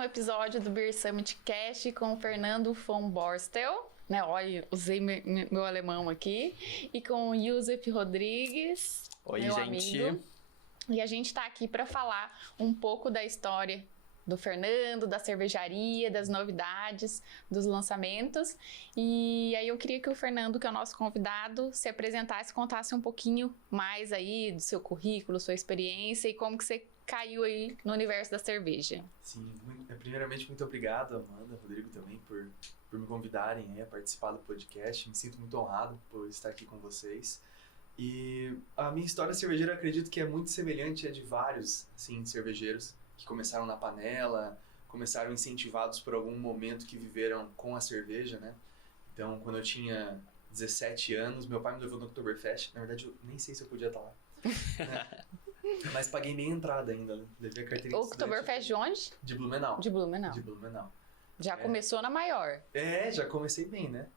um episódio do Beer Summit Cast com o Fernando von Borstel, né? Olha, usei meu alemão aqui. E com o Josef Rodrigues, Oi, meu gente. amigo. E a gente tá aqui para falar um pouco da história do Fernando, da cervejaria, das novidades, dos lançamentos. E aí eu queria que o Fernando, que é o nosso convidado, se apresentasse, contasse um pouquinho mais aí do seu currículo, sua experiência e como que você caiu aí no universo da cerveja. Sim, primeiramente muito obrigado, Amanda, Rodrigo também, por me convidarem aí a participar do podcast. Me sinto muito honrado por estar aqui com vocês. E a minha história cervejeira, eu acredito que é muito semelhante à de vários, assim, cervejeiros que começaram na panela, começaram incentivados por algum momento que viveram com a cerveja, né? Então, quando eu tinha 17 anos, meu pai me levou no Oktoberfest. Na verdade, eu nem sei se eu podia estar lá. Né? Mas paguei minha entrada ainda, né? Levei a carteirinha de Oktoberfest de onde? De Blumenau. De Blumenau. De Blumenau. Já começou na maior. Já comecei bem, né?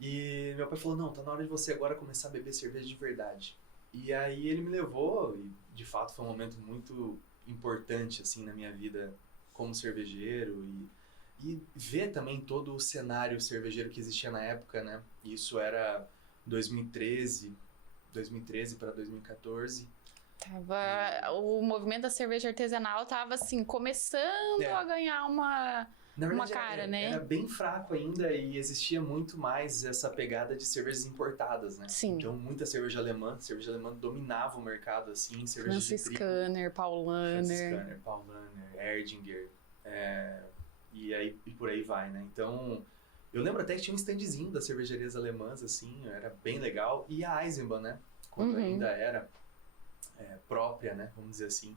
E meu pai falou, não, tá na hora de você agora começar a beber cerveja de verdade. E aí ele me levou, e de fato foi um momento muito importante, assim, na minha vida como cervejeiro e ver também todo o cenário cervejeiro que existia na época, né? Isso era 2013 para 2014. O movimento da cerveja artesanal tava assim, começando a ganhar uma cara, né? Era bem fraco ainda e existia muito mais essa pegada de cervejas importadas, né? Sim. Então, muita cerveja alemã dominava o mercado, assim, cerveja Francis de trigo. Scanner, Paulaner, Erdinger, e por aí vai, né? Então, eu lembro até que tinha um standzinho das cervejarias alemãs, assim, era bem legal. E a Eisenbahn, né? Quando ainda era própria, né? Vamos dizer assim.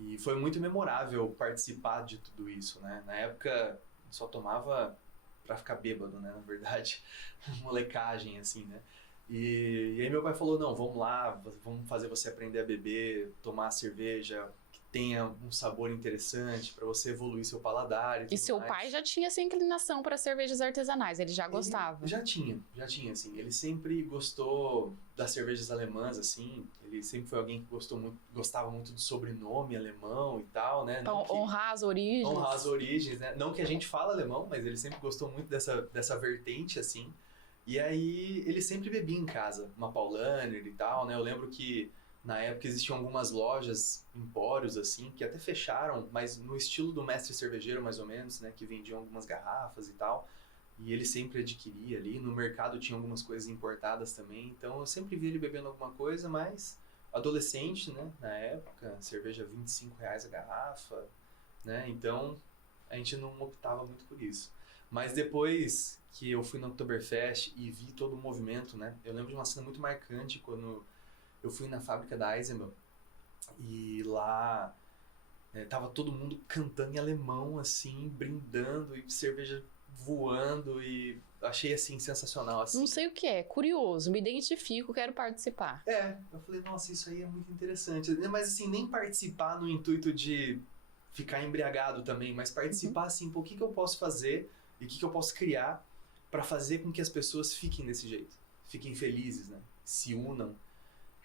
E foi muito memorável participar de tudo isso, né? Na época, só tomava pra ficar bêbado, né? Na verdade, molecagem, assim, né? E aí meu pai falou, não, vamos lá, vamos fazer você aprender a beber, tomar cerveja que tenha um sabor interessante pra você evoluir seu paladar e tudo E seu mais. pai já tinha essa inclinação para cervejas artesanais, ele já gostava? Ele já tinha, assim. Ele sempre gostou das cervejas alemãs, assim. Ele sempre foi alguém que gostava muito do sobrenome alemão e tal, né? Honrar as origens. Honrar as origens, né? Não que a gente fala alemão, mas ele sempre gostou muito dessa vertente, assim. E aí ele sempre bebia em casa, uma Paulaner e tal, né? Eu lembro que na época existiam algumas lojas, empórios, assim, que até fecharam, mas no estilo do mestre cervejeiro, mais ou menos, né? Que vendiam algumas garrafas e tal. E ele sempre adquiria ali. No mercado tinha algumas coisas importadas também. Então eu sempre vi ele bebendo alguma coisa, mas adolescente, né? Na época, cerveja R$25 a garrafa, né? Então a gente não optava muito por isso. Mas depois que eu fui no Oktoberfest e vi todo o movimento, né? Eu lembro de uma cena muito marcante quando eu fui na fábrica da Eisenbahn e lá tava todo mundo cantando em alemão, assim, brindando e cerveja voando e achei, assim, sensacional, assim. Não sei o que é, curioso, me identifico, quero participar. Eu falei, nossa, isso aí é muito interessante. Mas, assim, nem participar no intuito de ficar embriagado também, mas participar, assim, pô, o que eu posso fazer e o que eu posso criar para fazer com que as pessoas fiquem desse jeito, fiquem felizes, né? Se unam.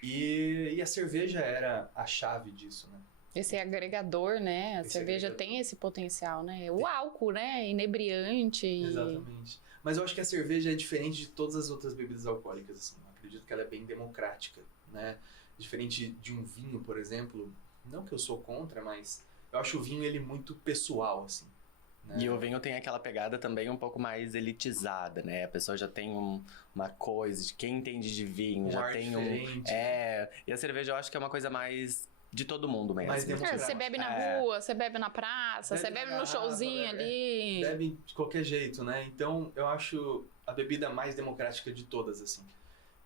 E a cerveja era a chave disso, né? Esse agregador, né? A cerveja tem esse potencial, né? O álcool, né? Inebriante. Exatamente. Mas eu acho que a cerveja é diferente de todas as outras bebidas alcoólicas, assim. Eu acredito que ela é bem democrática, né? Diferente de um vinho, por exemplo. Não que eu sou contra, mas eu acho o vinho ele muito pessoal, assim. Né? E o vinho tem aquela pegada também um pouco mais elitizada, né? A pessoa já tem uma coisa de quem entende de vinho, já tem diferente. E a cerveja eu acho que é uma coisa mais de todo mundo mesmo. Mais você bebe na rua, você bebe na praça, você bebe no showzinho ali. Bebe de qualquer jeito, né? Então eu acho a bebida mais democrática de todas, assim.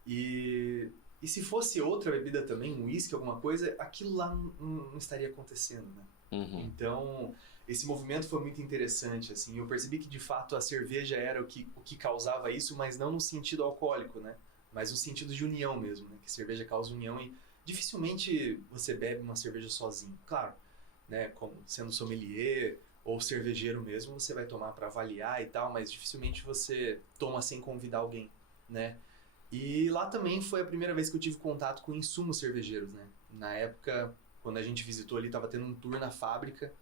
E se fosse outra bebida também, um uísque, alguma coisa, aquilo lá não estaria acontecendo, né? Uhum. Então, esse movimento foi muito interessante, assim. Eu percebi que, de fato, a cerveja era o que causava isso, mas não no sentido alcoólico, né? Mas no sentido de união mesmo, né? Que cerveja causa união e dificilmente você bebe uma cerveja sozinho. Claro, né? Como sendo sommelier ou cervejeiro mesmo, você vai tomar para avaliar e tal, mas dificilmente você toma sem convidar alguém, né? E lá também foi a primeira vez que eu tive contato com insumos cervejeiros, né? Na época, quando a gente visitou ali, estava tendo um tour na fábrica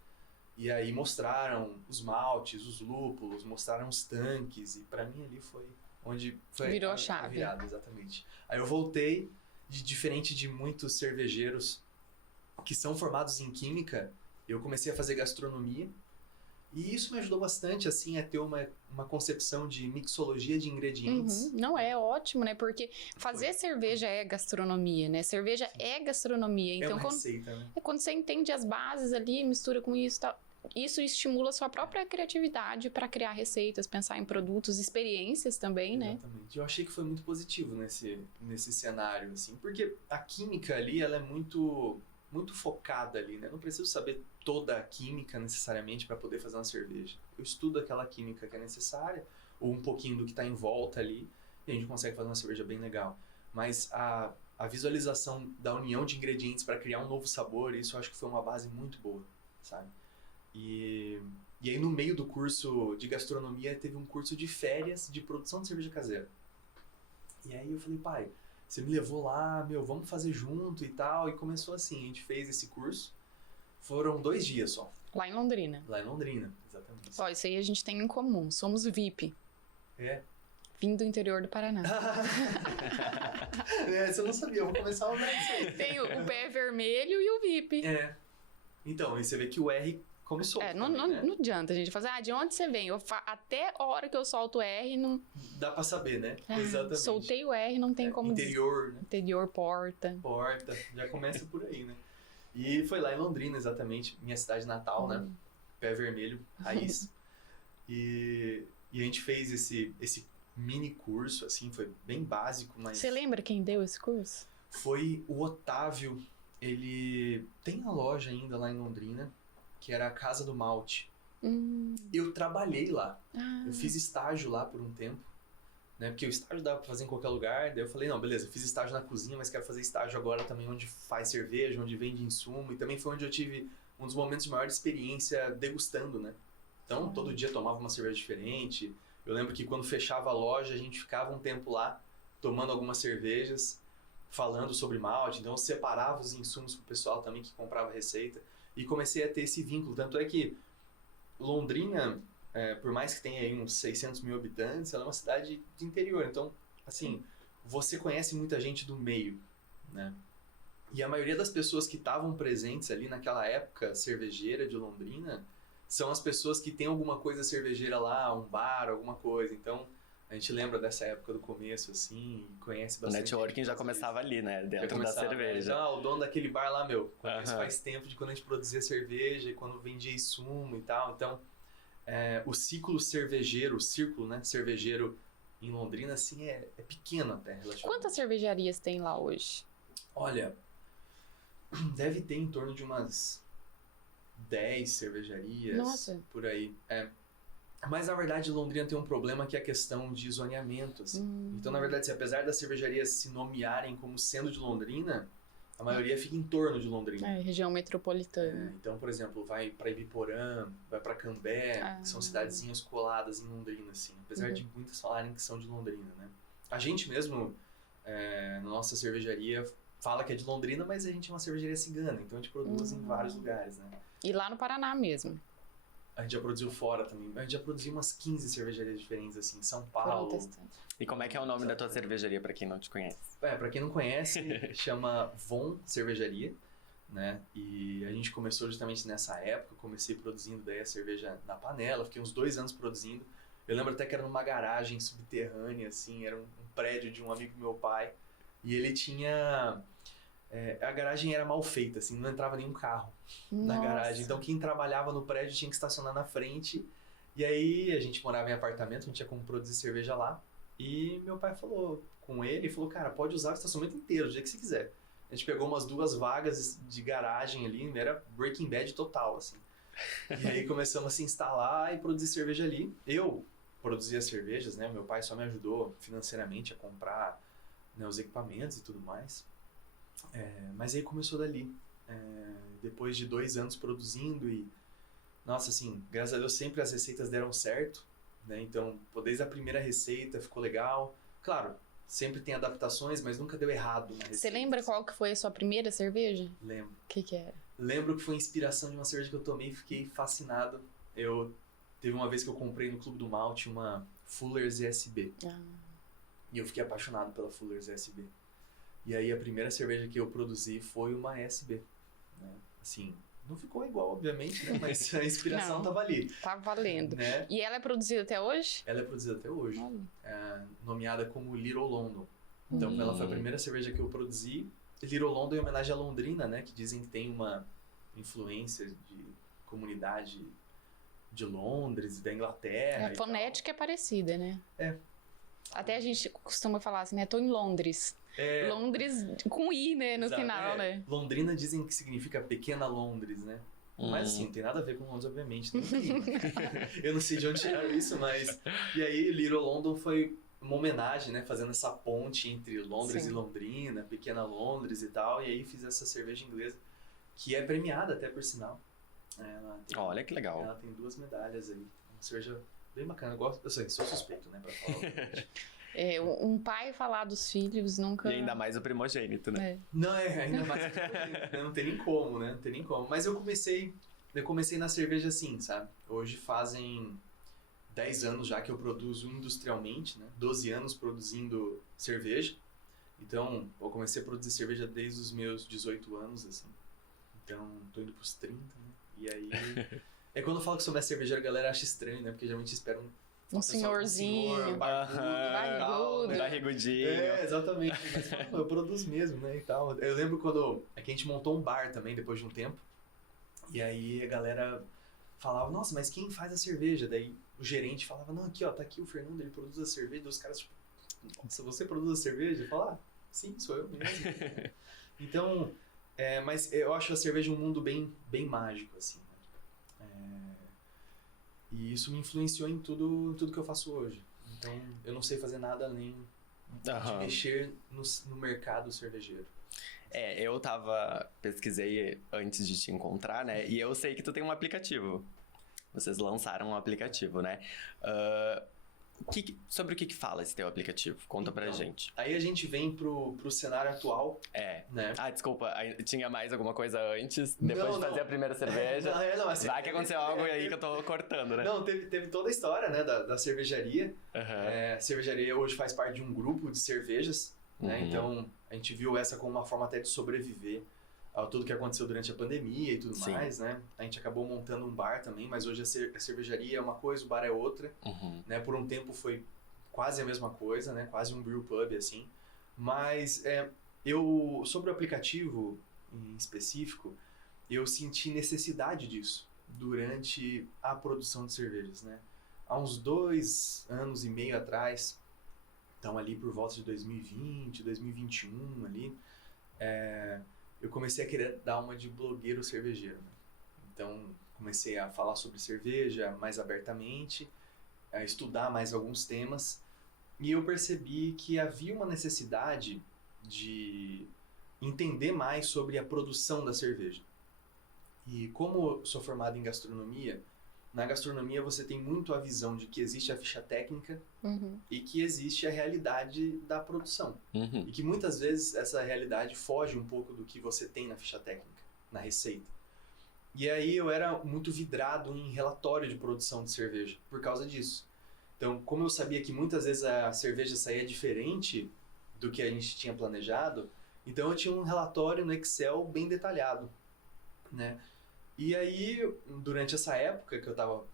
E aí mostraram os maltes, os lúpulos, mostraram os tanques. E pra mim ali foi onde foi Virou a a chave. virada, exatamente. Aí eu voltei, diferente de muitos cervejeiros que são formados em química, eu comecei a fazer gastronomia. E isso me ajudou bastante, assim, a ter uma concepção de mixologia de ingredientes. Não, é ótimo, né? Porque fazer cerveja é gastronomia, né? Cerveja é gastronomia. Então, É uma receita, né? quando você entende as bases ali, mistura com isso, tal, isso estimula a sua própria criatividade para criar receitas, pensar em produtos, experiências também, né? Exatamente. Eu achei que foi muito positivo nesse cenário, assim, porque a química ali, ela é muito focada ali, né? Eu não preciso saber toda a química necessariamente para poder fazer uma cerveja. Eu estudo aquela química que é necessária, ou um pouquinho do que está em volta ali, e a gente consegue fazer uma cerveja bem legal. Mas a visualização da união de ingredientes para criar um novo sabor, isso eu acho que foi uma base muito boa, sabe? E aí no meio do curso de gastronomia teve um curso de férias de produção de cerveja caseira. E aí eu falei, pai, você me levou lá, vamos fazer junto e tal. E começou assim, a gente fez esse curso. Foram 2 dias só. Lá em Londrina. Lá em Londrina, exatamente. Ó, isso aí a gente tem em comum. Somos VIP. É. Vim do interior do Paraná. Isso eu não sabia, eu vou começar a usar isso aí. Tem o pé vermelho e o VIP. É. Então, aí você vê que o R começou. Não adianta a gente fazer, de onde você vem? Até a hora que eu solto o R, não... Dá pra saber, né? Exatamente. Soltei o R, não tem como interior, dizer. Né? Interior, porta. Porta, já começa por aí, né? E foi lá em Londrina, exatamente, minha cidade natal, né? Pé vermelho, raiz. E a gente fez esse mini curso, assim, foi bem básico, mas... Você lembra quem deu esse curso? Foi o Otávio, ele tem a loja ainda lá em Londrina, que era a Casa do Malte. Eu trabalhei lá, eu fiz estágio lá por um tempo, né? Porque o estágio dava pra fazer em qualquer lugar, daí eu falei, não, beleza, eu fiz estágio na cozinha, mas quero fazer estágio agora também onde faz cerveja, onde vende insumo, e também foi onde eu tive um dos momentos de maior experiência degustando, né? Então, todo dia tomava uma cerveja diferente. Eu lembro que quando fechava a loja, a gente ficava um tempo lá, tomando algumas cervejas, falando sobre malte, então eu separava os insumos pro pessoal também que comprava receita, e comecei a ter esse vínculo, tanto é que Londrina... por mais que tenha aí uns 600 mil habitantes, ela é uma cidade de interior. Então, assim, você conhece muita gente do meio, né? E a maioria das pessoas que estavam presentes ali naquela época cervejeira de Londrina são as pessoas que têm alguma coisa cervejeira lá, um bar, alguma coisa. Então, a gente lembra dessa época do começo, assim, e conhece bastante. O networking já começava ali, né? Dentro da cerveja. Né? O dono daquele bar lá, conheço faz tempo de quando a gente produzia cerveja e quando vendia insumo e tal. Então... o ciclo cervejeiro, o círculo, né, cervejeiro em Londrina, assim, é pequeno até, relativamente. Quantas cervejarias tem lá hoje? Olha, deve ter em torno de umas 10 cervejarias. Nossa. Por aí. Mas, na verdade, Londrina tem um problema que é a questão de zoneamento, assim. Então, na verdade, apesar das cervejarias se nomearem como sendo de Londrina, a maioria fica em torno de Londrina. Região metropolitana. Então, por exemplo, vai para Ibiporã, vai para Cambé, que são cidadezinhas coladas em Londrina, assim. Apesar de muitas falarem que são de Londrina, né? A gente mesmo, na nossa cervejaria, fala que é de Londrina, mas a gente é uma cervejaria cigana, então a gente produz em vários lugares, né? E lá no Paraná mesmo? A gente já produziu fora também. A gente já produziu umas 15 cervejarias diferentes, assim, em São Paulo. E como é que é o nome da tua cervejaria, pra quem não te conhece? Pra quem não conhece, chama Von Cervejaria, né? E a gente começou justamente nessa época, comecei produzindo daí a cerveja na panela, fiquei uns 2 anos produzindo. Eu lembro até que era numa garagem subterrânea, assim, era um prédio de um amigo do meu pai. E ele tinha... a garagem era mal feita, assim, não entrava nenhum carro na garagem. Então quem trabalhava no prédio tinha que estacionar na frente. E aí a gente morava em apartamento, não tinha como produzir cerveja lá. E meu pai falou com ele, cara, pode usar o estacionamento inteiro, do jeito que você quiser. A gente pegou umas 2 vagas de garagem ali, era Breaking Bad total, assim. E aí começamos a se instalar e produzir cerveja ali. Eu produzia cervejas, né? Meu pai só me ajudou financeiramente a comprar, né, os equipamentos e tudo mais. Mas aí começou dali. Depois de 2 anos produzindo e... Nossa, assim, graças a Deus sempre as receitas deram certo, né? Então, desde a primeira receita ficou legal. Claro, sempre tem adaptações, mas nunca deu errado na receita. Você lembra qual que foi a sua primeira cerveja? Lembro. O que era? lembro que foi inspiração de uma cerveja que eu tomei e fiquei fascinado. Teve uma vez que eu comprei no Clube do Malte uma Fuller's ESB. E eu fiquei apaixonado pela Fuller's ESB. E aí a primeira cerveja que eu produzi foi uma ESB. Né? Assim, não ficou igual, obviamente, né? Mas a inspiração tava ali. Tá valendo. Né? E ela é produzida até hoje? Ela é produzida até hoje. Nomeada como Little London. Então, ela foi a primeira cerveja que eu produzi. Little London em homenagem à Londrina, né? Que dizem que tem uma influência de comunidade de Londres e da Inglaterra. A fonética é parecida, né? É. Até a gente costuma falar assim, né? Tô em Londres. Londres com I, né? No final, né? Londrina dizem que significa pequena Londres, né? Mas assim, não tem nada a ver com Londres, obviamente. Não tem. Eu não sei de onde tiraram isso, mas... E aí, Little London foi uma homenagem, né? Fazendo essa ponte entre Londres e Londrina, pequena Londres e tal. E aí fiz essa cerveja inglesa, que é premiada até, por sinal. Olha que legal. Ela tem 2 medalhas aí. Uma cerveja bem bacana. Eu gosto, eu sou suspeito, né? Pra falar. Um pai falar dos filhos nunca... E ainda mais o primogênito, né? Não, ainda mais o primogênito. Não tem nem como, né? Não tem nem como. Mas eu comecei na cerveja assim, sabe? Hoje fazem 10 anos já que eu produzo industrialmente, né? 12 anos produzindo cerveja. Então, eu comecei a produzir cerveja desde os meus 18 anos, assim. Então, tô indo pros 30, né? E aí... quando eu falo que sou mais cervejeiro, a galera acha estranho, né? Porque geralmente esperam um senhorzinho, barrigudo, barrigudinho. Exatamente. Mas eu produzo mesmo, né? E tal. Eu lembro quando a gente montou um bar também, depois de um tempo. E aí a galera falava, nossa, mas quem faz a cerveja? Daí o gerente falava, não, aqui ó, tá aqui o Fernando, ele produz a cerveja. E os caras, tipo, nossa, você produz a cerveja? Eu falo, sim, sou eu mesmo. Então, mas eu acho a cerveja um mundo bem, bem mágico, assim. E isso me influenciou em tudo que eu faço hoje. Então, eu não sei fazer nada além de mexer no mercado cervejeiro. Eu pesquisei antes de te encontrar, né? E eu sei que tu tem um aplicativo. Vocês lançaram um aplicativo, né? Sobre o que fala esse teu aplicativo? Conta pra gente. Aí a gente vem pro cenário atual. Né? Desculpa, tinha mais alguma coisa antes? Depois de fazer a primeira cerveja? Assim, vai que aconteceu algo aí que eu tô cortando, né? Não, teve toda a história, né, da cervejaria. A cervejaria hoje faz parte de um grupo de cervejas, né? Então, a gente viu essa como uma forma até de sobreviver a tudo que aconteceu durante a pandemia e tudo mais, né? A gente acabou montando um bar também, mas hoje a cervejaria é uma coisa, o bar é outra, né? Por um tempo foi quase a mesma coisa, né? Quase um brew pub, assim. Mas sobre o aplicativo em específico, eu senti necessidade disso durante a produção de cervejas, né? Há uns 2 anos e meio atrás, então ali por volta de 2020, 2021 ali, eu comecei a querer dar uma de blogueiro cervejeiro. Né? Então, comecei a falar sobre cerveja mais abertamente, a estudar mais alguns temas, e eu percebi que havia uma necessidade de entender mais sobre a produção da cerveja. E como eu sou formado em gastronomia, na gastronomia você tem muito a visão de que existe a ficha técnica e que existe a realidade da produção. E que muitas vezes essa realidade foge um pouco do que você tem na ficha técnica, na receita. E aí eu era muito vidrado em relatório de produção de cerveja, por causa disso. Então, como eu sabia que muitas vezes a cerveja saía diferente do que a gente tinha planejado, então eu tinha um relatório no Excel bem detalhado, né? E aí, durante essa época que eu tava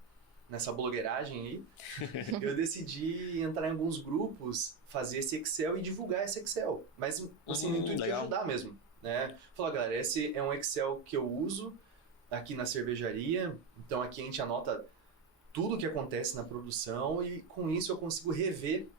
nessa blogueiragem aí, eu decidi entrar em alguns grupos, fazer esse Excel e divulgar esse Excel. Mas, assim, no intuito de ajudar mesmo, né? Falar, galera, esse é um Excel que eu uso aqui na cervejaria, então aqui a gente anota tudo que acontece na produção e com isso eu consigo rever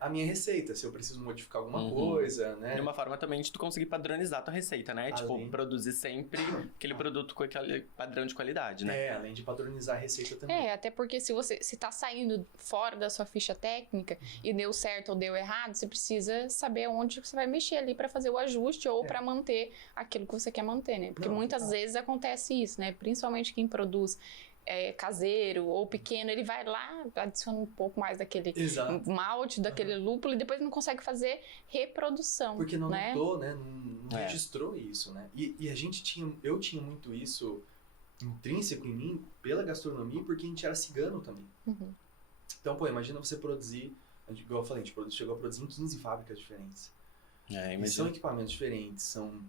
a minha receita, se eu preciso modificar alguma coisa, né? De uma forma também de tu conseguir padronizar a tua receita, né? Tipo, produzir sempre aquele produto com aquele padrão de qualidade, né? Além de padronizar a receita também. Até porque se tá saindo fora da sua ficha técnica e deu certo ou deu errado, você precisa saber onde você vai mexer ali para fazer o ajuste ou para manter aquilo que você quer manter, né? Porque muitas vezes acontece isso, né? Principalmente quem produz caseiro ou pequeno, ele vai lá, adiciona um pouco mais daquele Exato. malte, daquele lúpulo, e depois não consegue fazer reprodução. Porque não né? notou, né? Não registrou isso, né? E eu tinha muito isso intrínseco em mim pela gastronomia, porque a gente era cigano também. Uhum. Então, pô, imagina você produzir, igual eu falei, a gente chegou a produzir em 15 fábricas diferentes. E são equipamentos diferentes, são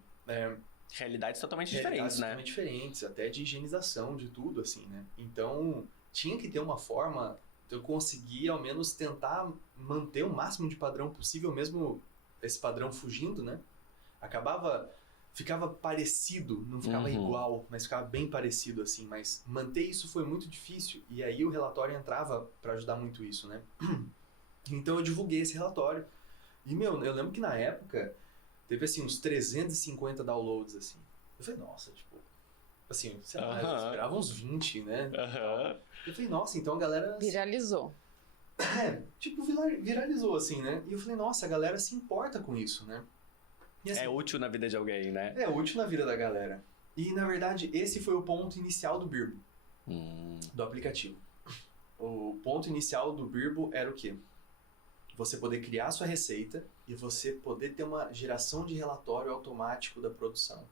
realidades totalmente realidades diferentes, né? totalmente diferentes, até de higienização, de tudo, assim, né? Então, tinha que ter uma forma de eu conseguir, ao menos, tentar manter o máximo de padrão possível, mesmo esse padrão fugindo, né? Ficava parecido, não ficava igual, mas ficava bem parecido, assim. Mas manter isso foi muito difícil, e aí o relatório entrava para ajudar muito isso, né? Então eu divulguei esse relatório. E, eu lembro que na época teve, assim, uns 350 downloads, assim. Eu falei, nossa, tipo... Assim, sei lá, eu esperava uns 20, né? Eu falei, nossa, então a galera... Viralizou. Viralizou, assim, né? E eu falei, nossa, a galera se importa com isso, né? E, assim, é útil na vida de alguém, né? É útil na vida da galera. E, na verdade, esse foi o ponto inicial do Birbo, do aplicativo. O ponto inicial do Birbo era o quê? Você poder criar sua receita e você poder ter uma geração de relatório automático da produção.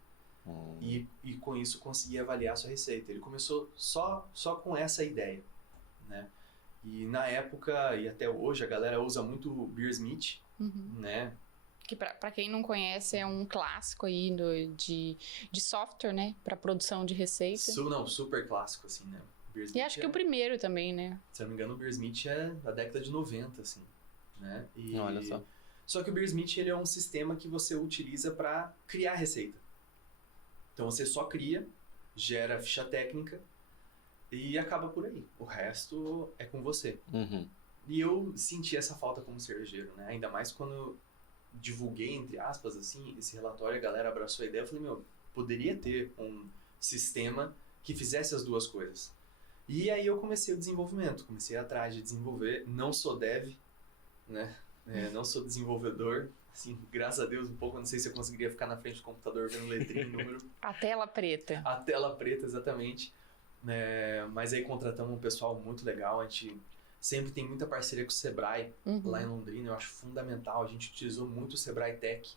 E com isso conseguir avaliar sua receita. Ele começou só com essa ideia, né? E na época, e até hoje, a galera usa muito o Beersmeet, né? Que para quem não conhece é um clássico aí de software, né? Para produção de receita. Super clássico, assim, né? E acho que o primeiro também, né? Se eu não me engano, o Beersmeet é da década de 90, assim, né? E... Olha só. Só que o Beersmeet, ele é um sistema que você utiliza para criar receita. Então você só cria, gera ficha técnica e acaba por aí. O resto é com você. E eu senti essa falta como cervejeiro, né? Ainda mais quando eu divulguei, entre aspas, assim, esse relatório, a galera abraçou a ideia. Eu falei, poderia ter um sistema que fizesse as duas coisas. E aí eu comecei o desenvolvimento, comecei atrás de desenvolver. Não sou dev, né? Não sou desenvolvedor. Assim, graças a Deus, um pouco, não sei se eu conseguiria ficar na frente do computador vendo letrinha e número. A tela preta. A tela preta, exatamente. Mas aí contratamos um pessoal muito legal, a gente sempre tem muita parceria com o Sebrae, lá em Londrina, eu acho fundamental. A gente utilizou muito o Sebrae Tech,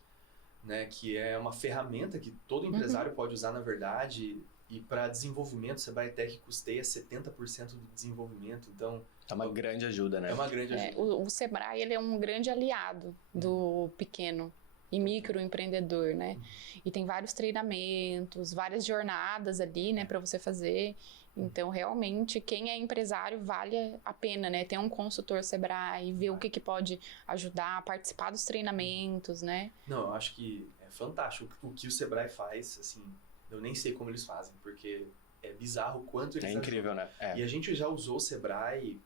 né, que é uma ferramenta que todo empresário pode usar, na verdade, e para desenvolvimento, o Sebrae Tech custeia 70% do desenvolvimento, então... É uma grande ajuda, né? É uma grande ajuda. O Sebrae, ele é um grande aliado do pequeno e microempreendedor, né? E tem vários treinamentos, várias jornadas ali, né, para você fazer. Então, realmente, quem é empresário vale a pena, né? Ter um consultor Sebrae, ver o que pode ajudar, participar dos treinamentos, né? Não, eu acho que é fantástico o que o Sebrae faz, assim, eu nem sei como eles fazem, porque é bizarro o quanto eles ajudam. Incrível, né? E a gente já usou o Sebrae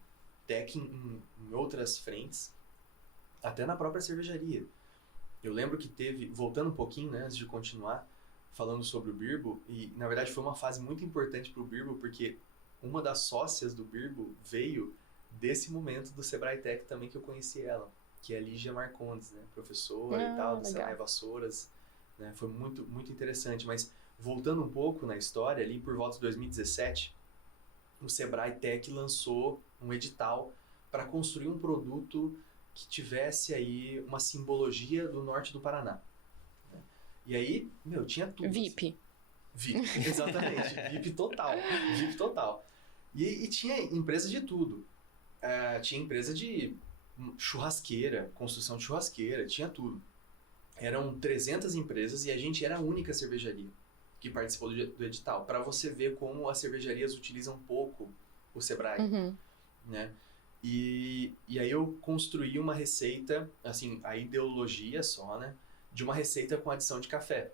Tech em outras frentes, até na própria cervejaria. Eu lembro que teve, voltando um pouquinho, né, antes de continuar, falando sobre o Birbo, e na verdade foi uma fase muito importante para o Birbo, porque uma das sócias do Birbo veio desse momento do Sebrae Tech também, que eu conheci ela, que é a Lígia Marcondes, né, professora e tal, do Sebrae Vassouras, né, foi muito, muito interessante. Mas voltando um pouco na história, ali por volta de 2017, o Sebrae Tech lançou um edital para construir um produto que tivesse aí uma simbologia do norte do Paraná. E aí, tinha tudo. VIP. Assim. VIP, exatamente. VIP total. VIP total. E tinha empresa de tudo. Tinha empresa de churrasqueira, construção de churrasqueira, tinha tudo. Eram 300 empresas e a gente era a única cervejaria que participou do edital. Para você ver como as cervejarias utilizam pouco o Sebrae. Né? E aí eu construí uma receita, assim, a ideologia só, né? De uma receita com adição de café,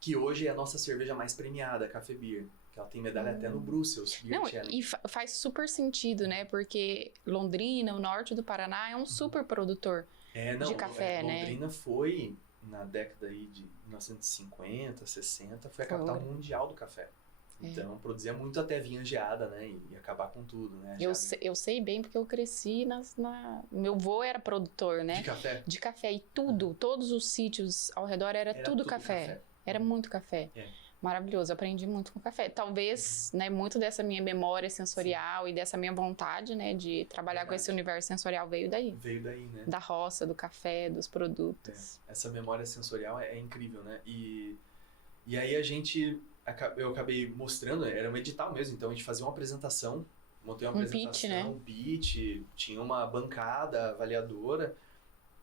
que hoje é a nossa cerveja mais premiada, a Café Beer, que ela tem medalha até no Brussels Beer Challenge. E faz super sentido, né? Porque Londrina, o norte do Paraná, é um super produtor de café, né? Londrina foi, na década aí de 1950, 60, foi a capital mundial do café. Então, produzia muito até vinha geada, né? E acabar com tudo, né? Eu sei bem, porque eu cresci meu avô era produtor, né? De café? De café. E todos os sítios ao redor era tudo café. Era muito café. Maravilhoso, eu aprendi muito com café. Talvez, né, muito dessa minha memória sensorial e dessa minha vontade, né, de trabalhar com esse universo sensorial veio daí. Veio daí, né? Da roça, do café, dos produtos. Essa memória sensorial é incrível, né? E aí eu acabei mostrando, era um edital mesmo, então a gente fazia uma apresentação, montei uma apresentação, pitch, né? um pitch, tinha uma bancada avaliadora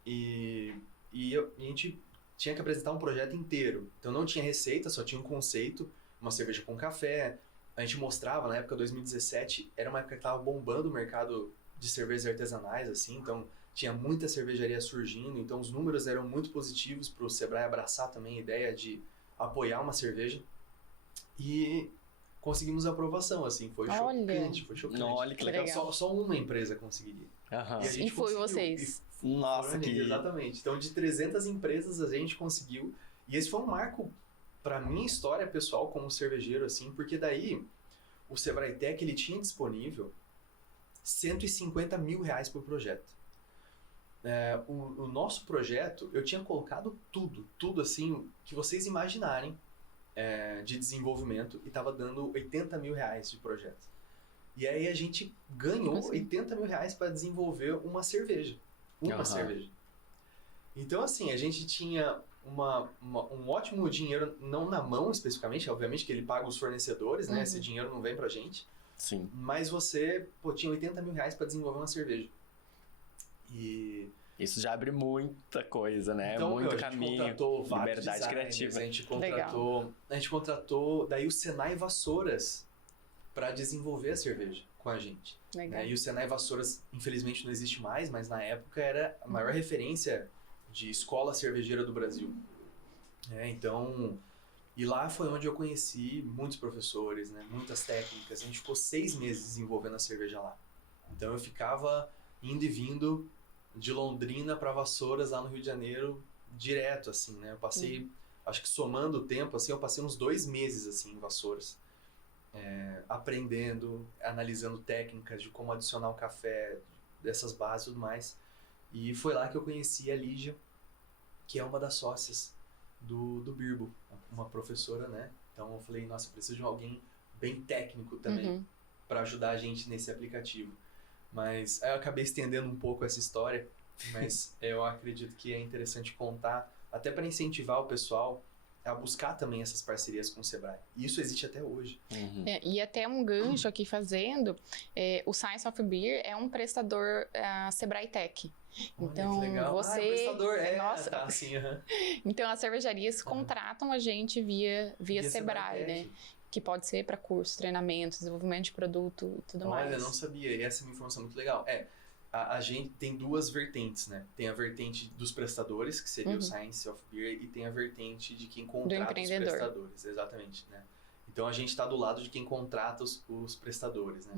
e a gente tinha que apresentar um projeto inteiro. Então não tinha receita, só tinha um conceito, uma cerveja com café. A gente mostrava, na época 2017, era uma época que estava bombando o mercado de cervejas artesanais, assim, então tinha muita cervejaria surgindo, então os números eram muito positivos para o Sebrae abraçar também a ideia de apoiar uma cerveja. E conseguimos a aprovação, assim, foi chocante. Olha que legal. Só uma empresa conseguiria. Uhum. E foi vocês. Nossa, que... Exatamente. Então, de 300 empresas, a gente conseguiu. E esse foi um marco para minha história pessoal como cervejeiro, assim, porque daí o Sebrae Tech, ele tinha disponível R$150 mil por projeto. O nosso projeto, eu tinha colocado tudo assim, que vocês imaginarem de desenvolvimento, e estava dando R$80 mil de projeto. E aí a gente ganhou R$80 mil para desenvolver uma cerveja. Uma cerveja. Então, assim, a gente tinha um ótimo dinheiro, não na mão especificamente, obviamente que ele paga os fornecedores, né? Esse dinheiro não vem pra gente. Sim. Mas você, tinha R$80 mil para desenvolver uma cerveja. E... isso já abre muita coisa, né? Então, muito a gente caminho, contratou vários liberdade designers, criativa. A gente contratou daí o Senai Vassouras para desenvolver a cerveja com a gente. Legal. E o Senai Vassouras, infelizmente, não existe mais, mas na época era a maior referência de escola cervejeira do Brasil. Então, e lá foi onde eu conheci muitos professores, né? Muitas técnicas. A gente ficou 6 meses desenvolvendo a cerveja lá. Então eu ficava indo e vindo de Londrina para Vassouras, lá no Rio de Janeiro, direto, assim, né? Eu passei, acho que somando o tempo, assim, eu passei uns 2 meses, assim, em Vassouras. Aprendendo, analisando técnicas de como adicionar o café, dessas bases e tudo mais. E foi lá que eu conheci a Lígia, que é uma das sócias do Birbo, uma professora, né? Então eu falei, nossa, eu preciso de alguém bem técnico também para ajudar a gente nesse aplicativo. Mas eu acabei estendendo um pouco essa história, mas eu acredito que é interessante contar, até para incentivar o pessoal a buscar também essas parcerias com o Sebrae. E isso existe até hoje. E até um gancho aqui fazendo, o Science of Beer é um prestador Sebrae Tech. Então, olha, que legal. você... prestador, Nossa. Tá, assim, Então, as cervejarias contratam a gente via Sebrae, né? Que pode ser para curso, treinamento, desenvolvimento de produto e tudo mais. Olha, eu não sabia. E essa é uma informação muito legal. A gente tem 2 vertentes, né? Tem a vertente dos prestadores, que seria o Science of Beer, e tem a vertente de quem contrata os prestadores. Exatamente, né? Então, a gente está do lado de quem contrata os prestadores, né?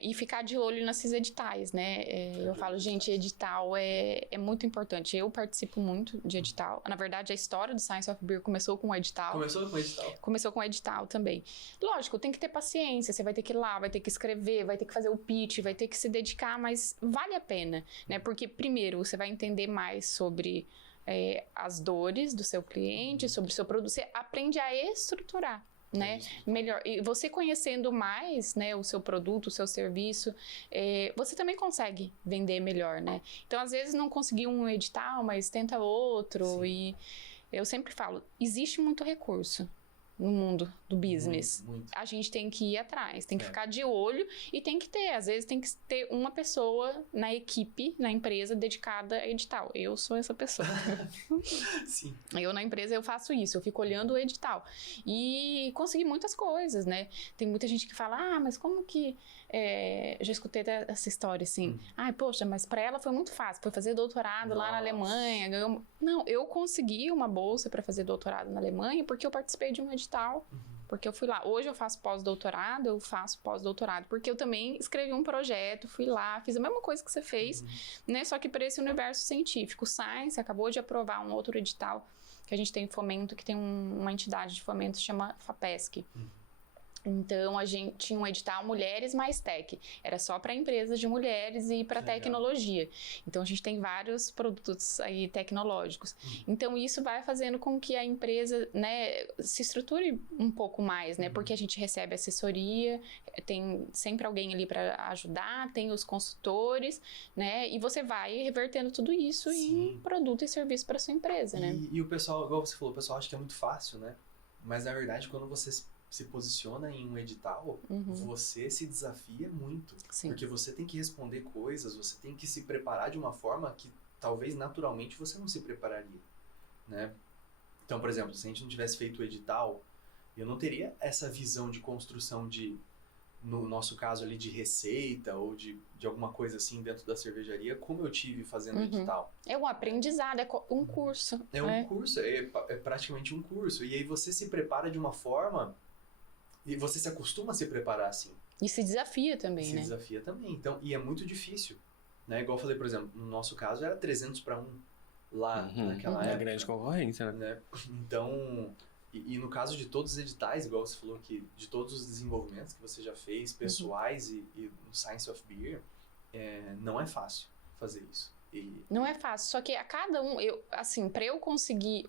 E ficar de olho nesses editais, né? Eu falo, gente, edital é muito importante. Eu participo muito de edital. Na verdade, a história do Science of Beer começou com o edital. Começou com o edital também. Lógico, tem que ter paciência. Você vai ter que ir lá, vai ter que escrever, vai ter que fazer o pitch, vai ter que se dedicar, mas vale a pena, né? Porque, primeiro, você vai entender mais sobre as dores do seu cliente, sobre o seu produto. Você aprende a estruturar, né? Melhor. E você conhecendo mais, né, o seu produto, o seu serviço, você também consegue vender melhor, né? Então, às vezes não conseguiu um edital, mas tenta outro. Sim. E eu sempre falo, existe muito recurso no mundo do business. Muito. A gente tem que ir atrás, tem que ficar de olho e tem que ter, às vezes tem que ter uma pessoa na equipe, na empresa, dedicada a edital. Eu sou essa pessoa. Sim. Eu na empresa eu faço isso, eu fico olhando o edital e consegui muitas coisas, né? Tem muita gente que fala, mas como que... já escutei essa história assim, poxa, mas pra ela foi muito fácil, foi fazer doutorado lá na Alemanha, ganhou... Não, eu consegui uma bolsa para fazer doutorado na Alemanha porque eu participei de um edital, porque eu fui lá. Hoje eu faço pós-doutorado, porque eu também escrevi um projeto, fui lá, fiz a mesma coisa que você fez, né? Só que para esse universo científico. O Science acabou de aprovar um outro edital que a gente tem fomento, que tem uma entidade de fomento que chama FAPESC. Então, a gente tinha um edital Mulheres Mais Tech. Era só para empresas de mulheres e para tecnologia. Então, a gente tem vários produtos aí tecnológicos. Então, isso vai fazendo com que a empresa, né, se estruture um pouco mais, né? Porque a gente recebe assessoria, tem sempre alguém ali para ajudar, tem os consultores, né? E você vai revertendo tudo isso em produto e serviço para sua empresa, né? E o pessoal, igual você falou, o pessoal acha que é muito fácil, né? Mas, na verdade, quando você se posiciona em um edital, você se desafia muito. Sim. Porque você tem que responder coisas, você tem que se preparar de uma forma que talvez naturalmente você não se prepararia, né? Então, por exemplo, se a gente não tivesse feito o edital, eu não teria essa visão de construção de, no nosso caso ali, de receita ou de alguma coisa assim dentro da cervejaria, como eu tive fazendo o edital. É um aprendizado, é um curso. É um curso, é praticamente um curso. E aí você se prepara de uma forma e você se acostuma a se preparar assim. E se desafia também, né? Se desafia também. Então, e é muito difícil, né? Igual eu falei, por exemplo, no nosso caso era 300 para 1 lá naquela época. É grande concorrência, né? Então, e no caso de todos os editais, igual você falou que de todos os desenvolvimentos que você já fez, pessoais e no Science of Beer, não é fácil fazer isso. Não é fácil, só que a cada um, pra eu conseguir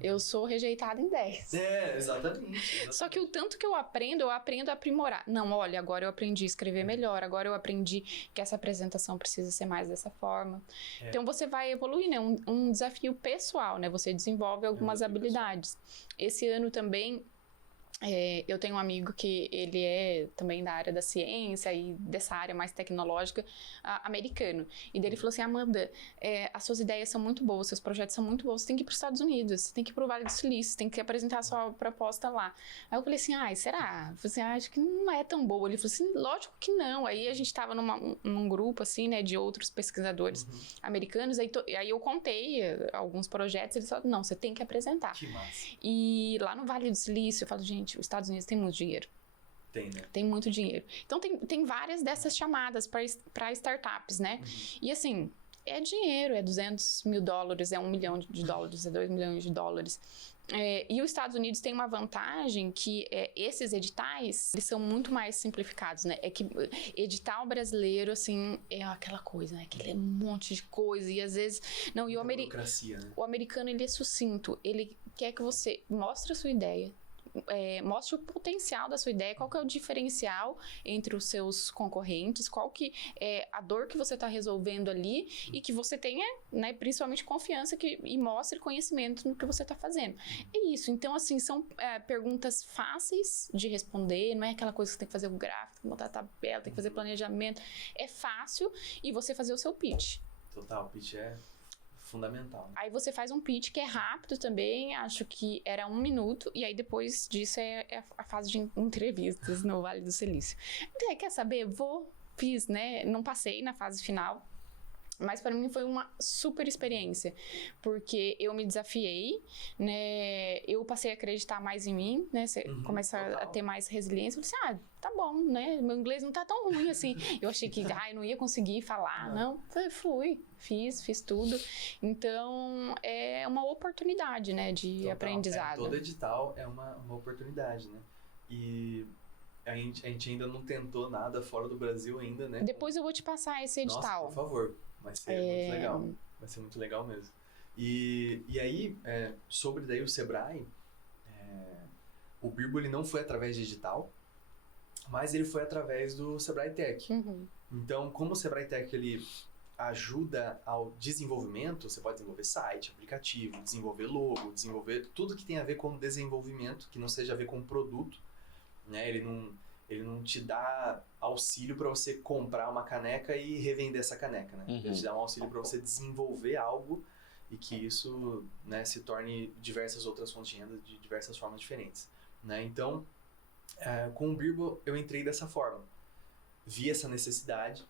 eu sou rejeitada em 10. Exatamente. Só que o tanto que eu aprendo a aprimorar. Não, olha, agora eu aprendi a escrever melhor, agora eu aprendi que essa apresentação precisa ser mais dessa forma. Então você vai evoluir, né? Um desafio pessoal, né? Você desenvolve algumas habilidades. Esse ano também, eu tenho um amigo que ele é também da área da ciência e dessa área mais tecnológica, americano. E daí ele falou assim, Amanda, as suas ideias são muito boas, seus projetos são muito bons, você tem que ir para os Estados Unidos, você tem que ir para o Vale do Silício, você tem que apresentar a sua proposta lá. Aí eu falei assim, será? Eu falei assim, acho que não é tão boa. Ele falou assim, lógico que não. Aí a gente estava num grupo, assim, né, de outros pesquisadores americanos, aí eu contei alguns projetos, ele falou, não, você tem que apresentar. Que massa. E lá no Vale do Silício, eu falo, gente, os Estados Unidos tem muito dinheiro. Tem, né? Tem muito dinheiro. Então, tem várias dessas chamadas para startups, né? E assim, é dinheiro, é $200 mil, é $1 milhão, é $2 milhões. E os Estados Unidos tem uma vantagem que esses editais, eles são muito mais simplificados, né? É que edital brasileiro, assim, é aquela coisa, né? Que ele é um monte de coisa e às vezes... Não, e burocracia, né? O americano, ele é sucinto. Ele quer que você mostre a sua ideia, mostre o potencial da sua ideia, qual que é o diferencial entre os seus concorrentes, qual que é a dor que você está resolvendo ali e que você tenha, né, principalmente confiança e mostre conhecimento no que você está fazendo. É isso. Então, assim, são perguntas fáceis de responder, não é aquela coisa que você tem que fazer o gráfico, tem que montar a tabela, tem que fazer planejamento. É fácil e você fazer o seu pitch. Total, pitch é fundamental. Aí você faz um pitch que é rápido também, acho que era 1 minuto, e aí depois disso é a fase de entrevistas no Vale do Silício. Quer saber? Fiz, né? Não passei na fase final, mas para mim foi uma super experiência, porque eu me desafiei, né? Eu passei a acreditar mais em mim, né? Você começa a ter mais resiliência. Eu falei assim, tá bom, né? Meu inglês não tá tão ruim assim. Eu achei que eu não ia conseguir falar, não. Fiz tudo. Então, é uma oportunidade, né? De aprendizado. Todo edital é uma oportunidade, né? E a gente ainda não tentou nada fora do Brasil ainda, né? Depois eu vou te passar esse edital. Nossa, por favor. Vai ser muito legal. Vai ser muito legal mesmo. E aí, sobre daí o Sebrae, o Birbo ele não foi através de edital, mas ele foi através do Sebrae Tech. Então, como o Sebrae Tech ele ajuda ao desenvolvimento, você pode desenvolver site, aplicativo, desenvolver logo, desenvolver tudo que tem a ver com desenvolvimento, que não seja a ver com produto, né? Ele não te dá auxílio para você comprar uma caneca e revender essa caneca, né? Ele te dá um auxílio para você desenvolver algo e que isso, né, se torne diversas outras fontes de renda de diversas formas diferentes, né? Então, com o Birbo eu entrei dessa forma. Vi essa necessidade.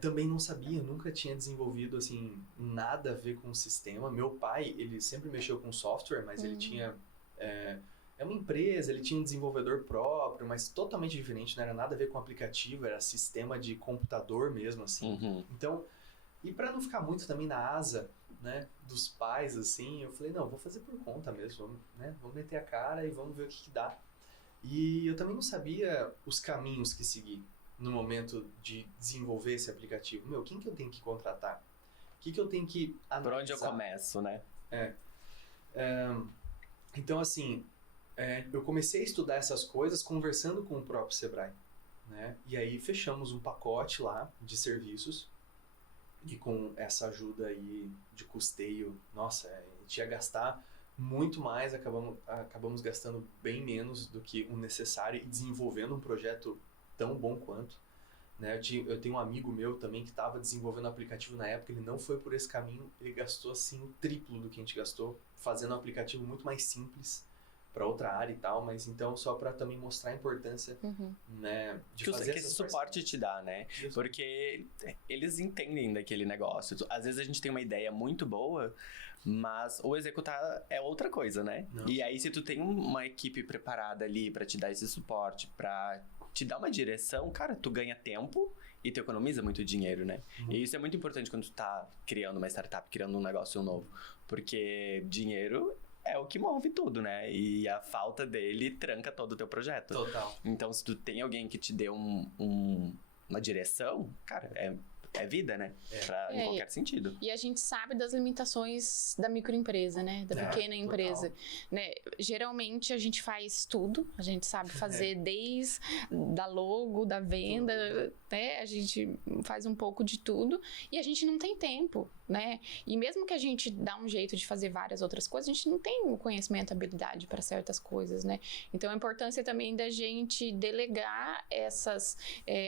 Também não sabia, nunca tinha desenvolvido assim, nada a ver com o sistema. Meu pai, ele sempre mexeu com software, mas ele tinha... É uma empresa, ele tinha um desenvolvedor próprio, mas totalmente diferente, não era nada a ver com aplicativo, era sistema de computador mesmo, assim. Então, e para não ficar muito também na asa, né, dos pais, assim, eu falei, não, vou fazer por conta mesmo, vamos meter a cara e vamos ver o que dá. E eu também não sabia os caminhos que seguir no momento de desenvolver esse aplicativo. Quem que eu tenho que contratar? O que eu tenho que analisar? Por onde eu começo, né? Então, assim, eu comecei a estudar essas coisas conversando com o próprio Sebrae, né? E aí fechamos um pacote lá de serviços e com essa ajuda aí de custeio, nossa, a gente ia gastar muito mais, acabamos gastando bem menos do que o necessário e desenvolvendo um projeto tão bom quanto. Né? Eu tenho um amigo meu também que estava desenvolvendo o aplicativo na época, ele não foi por esse caminho, ele gastou assim o triplo do que a gente gastou, fazendo um aplicativo muito mais simples para outra área e tal, mas então só para também mostrar a importância, né, de fazer que esse suporte te dá, né? Isso. Porque eles entendem daquele negócio. Às vezes a gente tem uma ideia muito boa, mas o executar é outra coisa, né? Não. E aí se tu tem uma equipe preparada ali para te dar esse suporte, para te dar uma direção, cara, tu ganha tempo e tu economiza muito dinheiro, né? E isso é muito importante quando tu tá criando uma startup, criando um negócio novo. Porque dinheiro é o que move tudo, né? E a falta dele tranca todo o teu projeto. Total. Então, se tu tem alguém que te dê uma direção, cara, é vida, né? Em qualquer sentido. E a gente sabe das limitações da microempresa, né? Da pequena empresa. Né? Geralmente a gente faz tudo, a gente sabe fazer desde da logo, da venda, né? A gente faz um pouco de tudo e a gente não tem tempo, né? E mesmo que a gente dá um jeito de fazer várias outras coisas, a gente não tem o conhecimento, habilidade para certas coisas, né? Então a importância também da gente delegar essas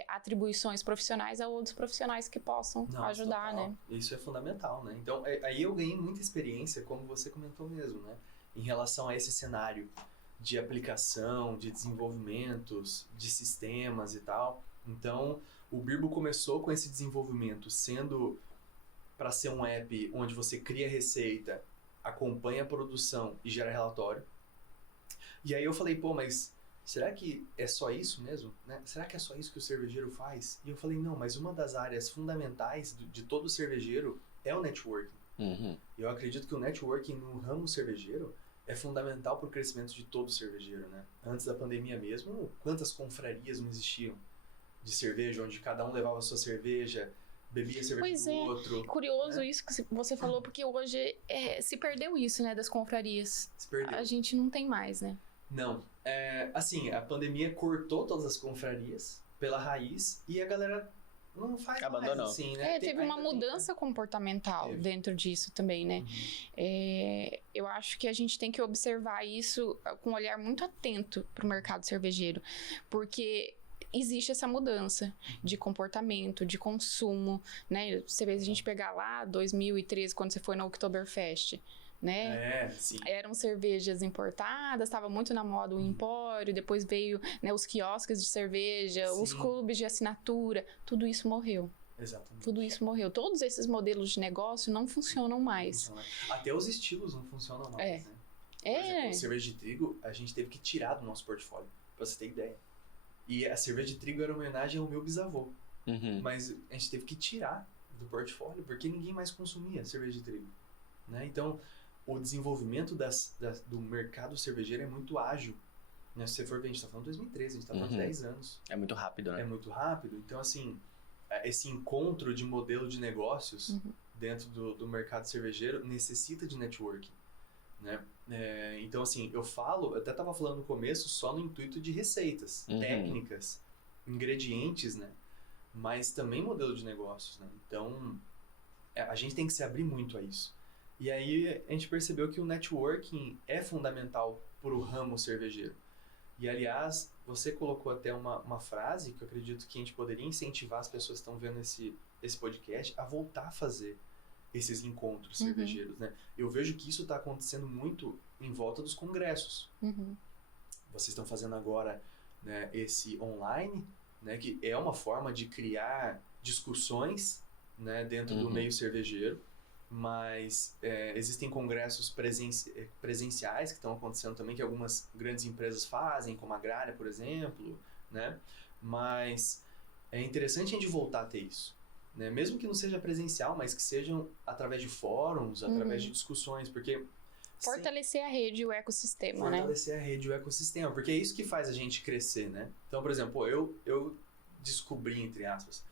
atribuições profissionais a outros profissionais que possam ajudar, total. Né? Isso é fundamental, né? Então, aí eu ganhei muita experiência, como você comentou mesmo, né? Em relação a esse cenário de aplicação, de desenvolvimentos, de sistemas e tal. Então, o Birbo começou com esse desenvolvimento sendo para ser um app onde você cria receita, acompanha a produção e gera relatório. E aí eu falei, mas será que é só isso mesmo? Né? Será que é só isso que o cervejeiro faz? E eu falei, não, mas uma das áreas fundamentais de todo cervejeiro é o networking. Eu acredito que o networking no ramo cervejeiro é fundamental para o crescimento de todo cervejeiro, né? Antes da pandemia mesmo, quantas confrarias não existiam de cerveja, onde cada um levava a sua cerveja, bebia a cerveja do outro. Curioso isso que você falou, porque hoje se perdeu isso, né, das confrarias. Se perdeu. A gente não tem mais, né? Não. Assim, a pandemia cortou todas as confrarias pela raiz e a galera não faz abandonou. Mais assim, né? Teve uma mudança comportamental dentro disso também, né? Eu acho que a gente tem que observar isso com um olhar muito atento para o mercado cervejeiro, porque existe essa mudança de comportamento, de consumo, né? Você vê, se a gente pegar lá 2013, quando você foi no Oktoberfest, né? Sim. Eram cervejas importadas, estava muito na moda o empório, depois veio, né, os quiosques de cerveja, os clubes de assinatura, tudo isso morreu. Exatamente. Tudo isso morreu. Todos esses modelos de negócio não funcionam mais. Até os estilos não funcionam mais, né? Por exemplo, a cerveja de trigo, a gente teve que tirar do nosso portfólio, pra você ter ideia. E a cerveja de trigo era uma homenagem ao meu bisavô. Mas a gente teve que tirar do portfólio, porque ninguém mais consumia cerveja de trigo. Né? Então, o desenvolvimento do mercado cervejeiro é muito ágil. Né? Se você for ver, a gente está falando de 2013, a gente está falando de 10 anos. É muito rápido, né? É muito rápido. Então, assim, esse encontro de modelo de negócios dentro do mercado cervejeiro necessita de networking. Né? Então, assim, eu até estava falando no começo só no intuito de receitas, técnicas, ingredientes, né? Mas também modelo de negócios, né? Então, a gente tem que se abrir muito a isso. E aí a gente percebeu que o networking é fundamental para o ramo cervejeiro. E, aliás, você colocou até uma frase que eu acredito que a gente poderia incentivar as pessoas que estão vendo esse podcast a voltar a fazer esses encontros cervejeiros, né? Eu vejo que isso está acontecendo muito em volta dos congressos. Vocês estão fazendo agora, né, esse online, né, que é uma forma de criar discussões, né, dentro do meio cervejeiro, mas existem congressos presenciais que estão acontecendo também, que algumas grandes empresas fazem, como a Agrária, por exemplo, né? Mas é interessante a gente voltar a ter isso. Né? Mesmo que não seja presencial, mas que sejam através de fóruns, através de discussões, porque fortalecer a rede e o ecossistema, Fortalecer a rede e o ecossistema, porque é isso que faz a gente crescer, né? Então, por exemplo, eu descobri, entre aspas,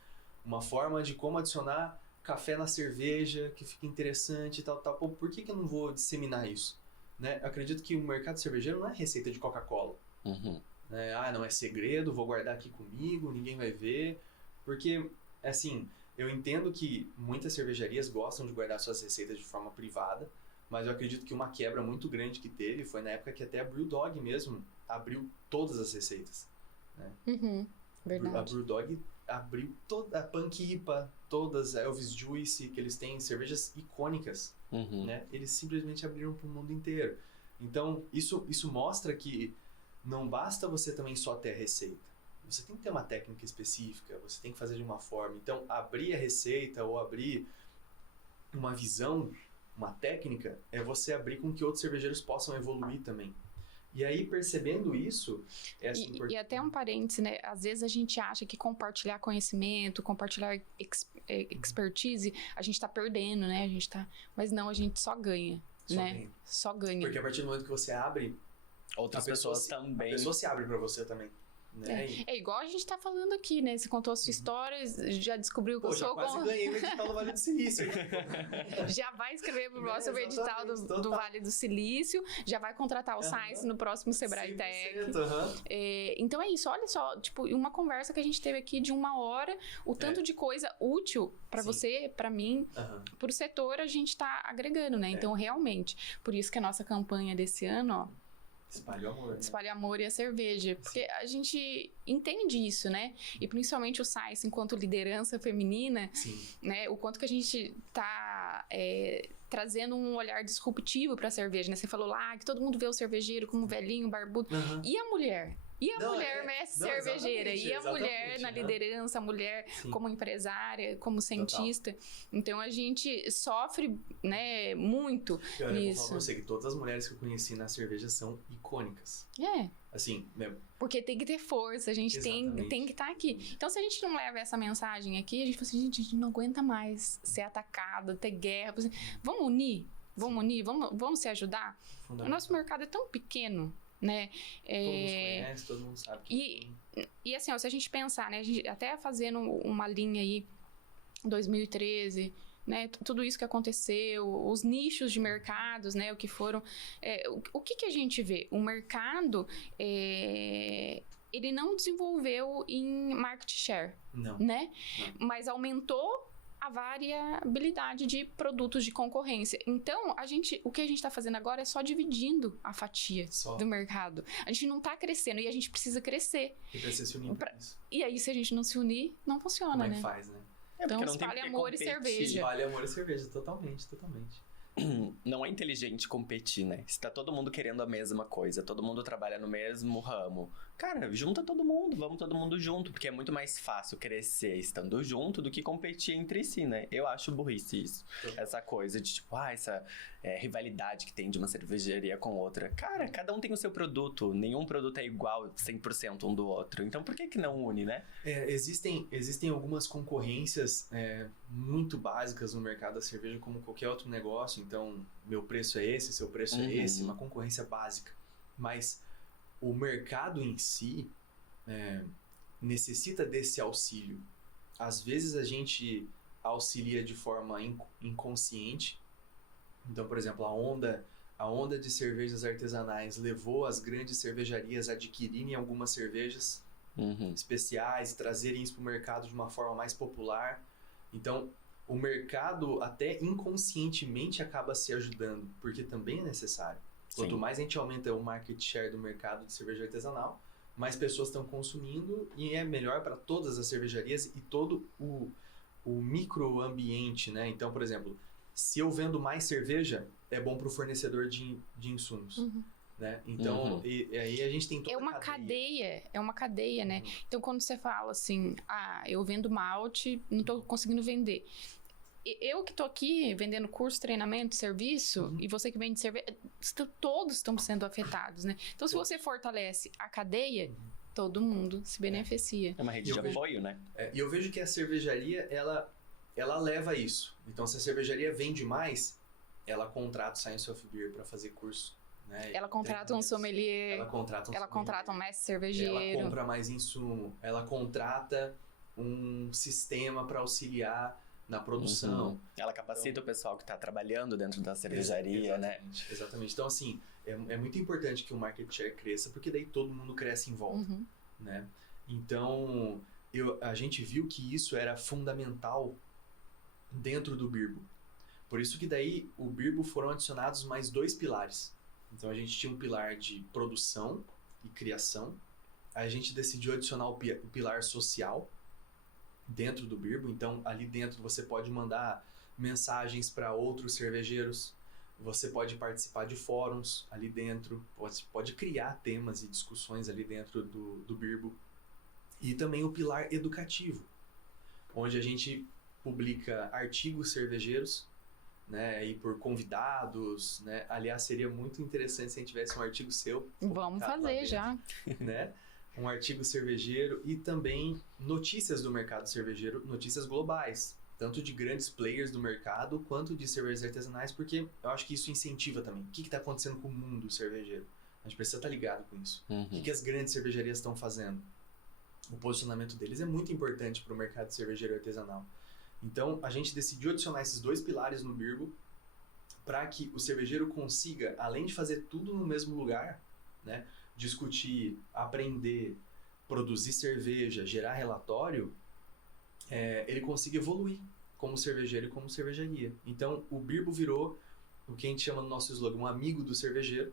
uma forma de como adicionar café na cerveja que fica interessante e tal. Pô, por que eu não vou disseminar isso? Né? Eu acredito que o mercado cervejeiro não é receita de Coca-Cola. Né? Ah, não é segredo, vou guardar aqui comigo, ninguém vai ver. Porque, assim, eu entendo que muitas cervejarias gostam de guardar suas receitas de forma privada, mas eu acredito que uma quebra muito grande que teve foi na época que até a Brewdog mesmo abriu todas as receitas. Né? Verdade. A Brewdog abriu toda a Punk IPA, todas a Elvis Juice, que eles têm cervejas icônicas, né? Eles simplesmente abriram para o mundo inteiro. Então, isso mostra que não basta você também só ter a receita. Você tem que ter uma técnica específica, você tem que fazer de uma forma. Então, abrir a receita ou abrir uma visão, uma técnica, é você abrir com que outros cervejeiros possam evoluir também. E aí, percebendo isso... E até um parêntese, né? Às vezes a gente acha que compartilhar conhecimento, compartilhar expertise, a gente tá perdendo, né? Mas não, a gente só ganha, né? Só ganha. Porque a partir do momento que você abre... Outras pessoas também. A pessoa se abre pra você também. Né? É igual a gente tá falando aqui, né? Você contou a sua história, já descobriu que eu sou... quase ganhei o edital do Vale do Silício. Já vai escrever pro próximo edital do Vale do Silício, já vai contratar o Science no próximo Sebrae Tech. Então é isso, olha só, tipo, uma conversa que a gente teve aqui de 1 hora, o tanto de coisa útil pra você, pra mim, pro setor, a gente tá agregando, né? Então, realmente, por isso que a nossa campanha desse ano, ó, Espalhe o amor. Né? Espalhe o amor e a cerveja. Porque a gente entende isso, né? E principalmente o Science, enquanto liderança feminina, né? O quanto que a gente tá trazendo um olhar disruptivo pra cerveja, né? Você falou lá que todo mundo vê o cervejeiro como velhinho, barbudo. E a mulher? E a mulher mestre cervejeira? E a mulher na liderança, a mulher como empresária, como cientista? Então, a gente sofre, né, muito nisso. Eu vou falar pra você que todas as mulheres que eu conheci na cerveja são icônicas. Assim, porque tem que ter força, a gente tem que estar aqui. Então, se a gente não leva essa mensagem aqui, a gente fala assim, gente, a gente não aguenta mais ser atacado, ter guerra. Vamos unir? Vamos se ajudar? O nosso mercado é tão pequeno, né? Todo mundo conhece, todo mundo sabe. E assim, ó, se a gente pensar, né? A gente até fazendo uma linha aí, 2013... Né, tudo isso que aconteceu, os nichos de mercados, né, o que foram... o que a gente vê? O mercado, ele não desenvolveu em market share, né? Mas aumentou a variabilidade de produtos de concorrência. Então, o que a gente está fazendo agora é só dividindo a fatia do mercado. A gente não está crescendo e a gente precisa crescer. E precisa se unir pra isso. E aí, se a gente não se unir, não funciona, Como é né? que faz, né? Então, espalhe amor e cerveja. Espalhe amor e cerveja, totalmente. Não é inteligente competir, né? Se tá todo mundo querendo a mesma coisa, todo mundo trabalha no mesmo ramo, cara, junta todo mundo, vamos todo mundo junto, porque é muito mais fácil crescer estando junto do que competir entre si, né? Eu acho burrice isso. Essa coisa de tipo, essa rivalidade que tem de uma cervejaria com outra. Cara, cada um tem o seu produto, nenhum produto é igual 100% um do outro. Então por que não une, né? Existem algumas concorrências muito básicas no mercado da cerveja, como qualquer outro negócio. Então, meu preço é esse, seu preço é esse, uma concorrência básica. Mas o mercado em si necessita desse auxílio. Às vezes a gente auxilia de forma inconsciente. Então, por exemplo, a onda de cervejas artesanais levou as grandes cervejarias a adquirirem algumas cervejas especiais, trazerem isso para o mercado de uma forma mais popular. Então, o mercado até inconscientemente acaba se ajudando, porque também é necessário. Quanto mais a gente aumenta o market share do mercado de cerveja artesanal, mais pessoas estão consumindo e é melhor para todas as cervejarias e todo o microambiente, né? Então, por exemplo, se eu vendo mais cerveja, é bom para o fornecedor de insumos. Né? Então, e aí a gente tem toda é uma cadeia, né? Então, quando você fala assim, eu vendo malte, não estou conseguindo vender. Eu que estou aqui vendendo curso, treinamento, serviço, e você que vende cerveja, todos estão sendo afetados, né? Então, se você fortalece a cadeia, todo mundo se beneficia. É uma rede de apoio, né? E eu vejo que a cervejaria, ela leva isso. Então, se a cervejaria vende mais, ela contrata o Science of Beer para fazer curso, né? Ela contrata um sommelier, ela contrata um mestre cervejeiro. Ela compra mais insumo, ela contrata um sistema para auxiliar na produção. Ela capacita o pessoal que está trabalhando dentro da cervejaria, né? Exatamente. Então, assim, é muito importante que o market share cresça, porque daí todo mundo cresce em volta, né? Então, a gente viu que isso era fundamental dentro do Birbo. Por isso que daí o Birbo foram adicionados mais 2 pilares. Então, a gente tinha um pilar de produção e criação. Aí a gente decidiu adicionar o pilar social dentro do Birbo. Então, ali dentro você pode mandar mensagens para outros cervejeiros, você pode participar de fóruns ali dentro, você pode criar temas e discussões ali dentro do Birbo. E também o pilar educativo, onde a gente publica artigos cervejeiros, né, e por convidados, né? Aliás, seria muito interessante se a gente tivesse um artigo seu. Vamos fazer já. Né? Um artigo cervejeiro e também notícias do mercado cervejeiro, notícias globais, tanto de grandes players do mercado quanto de cervejas artesanais, porque eu acho que isso incentiva também. O que está acontecendo com o mundo cervejeiro? A gente precisa estar ligado com isso. O que as grandes cervejarias estão fazendo? O posicionamento deles é muito importante para o mercado cervejeiro artesanal. Então, a gente decidiu adicionar esses 2 pilares no Birbo para que o cervejeiro consiga, além de fazer tudo no mesmo lugar, né, discutir, aprender, produzir cerveja, gerar relatório, ele consiga evoluir como cervejeiro e como cervejaria. Então, o Birbo virou o que a gente chama no nosso slogan, um amigo do cervejeiro,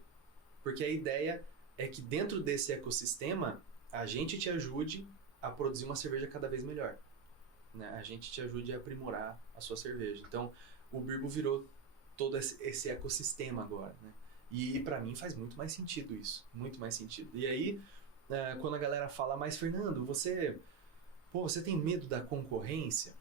porque a ideia é que dentro desse ecossistema, a gente te ajude a produzir uma cerveja cada vez melhor. Né? A gente te ajude a aprimorar a sua cerveja. Então, o Birbo virou todo esse ecossistema agora, né? E para mim faz muito mais sentido isso, muito mais sentido. E aí, quando a galera fala, mas Fernando, você tem medo da concorrência?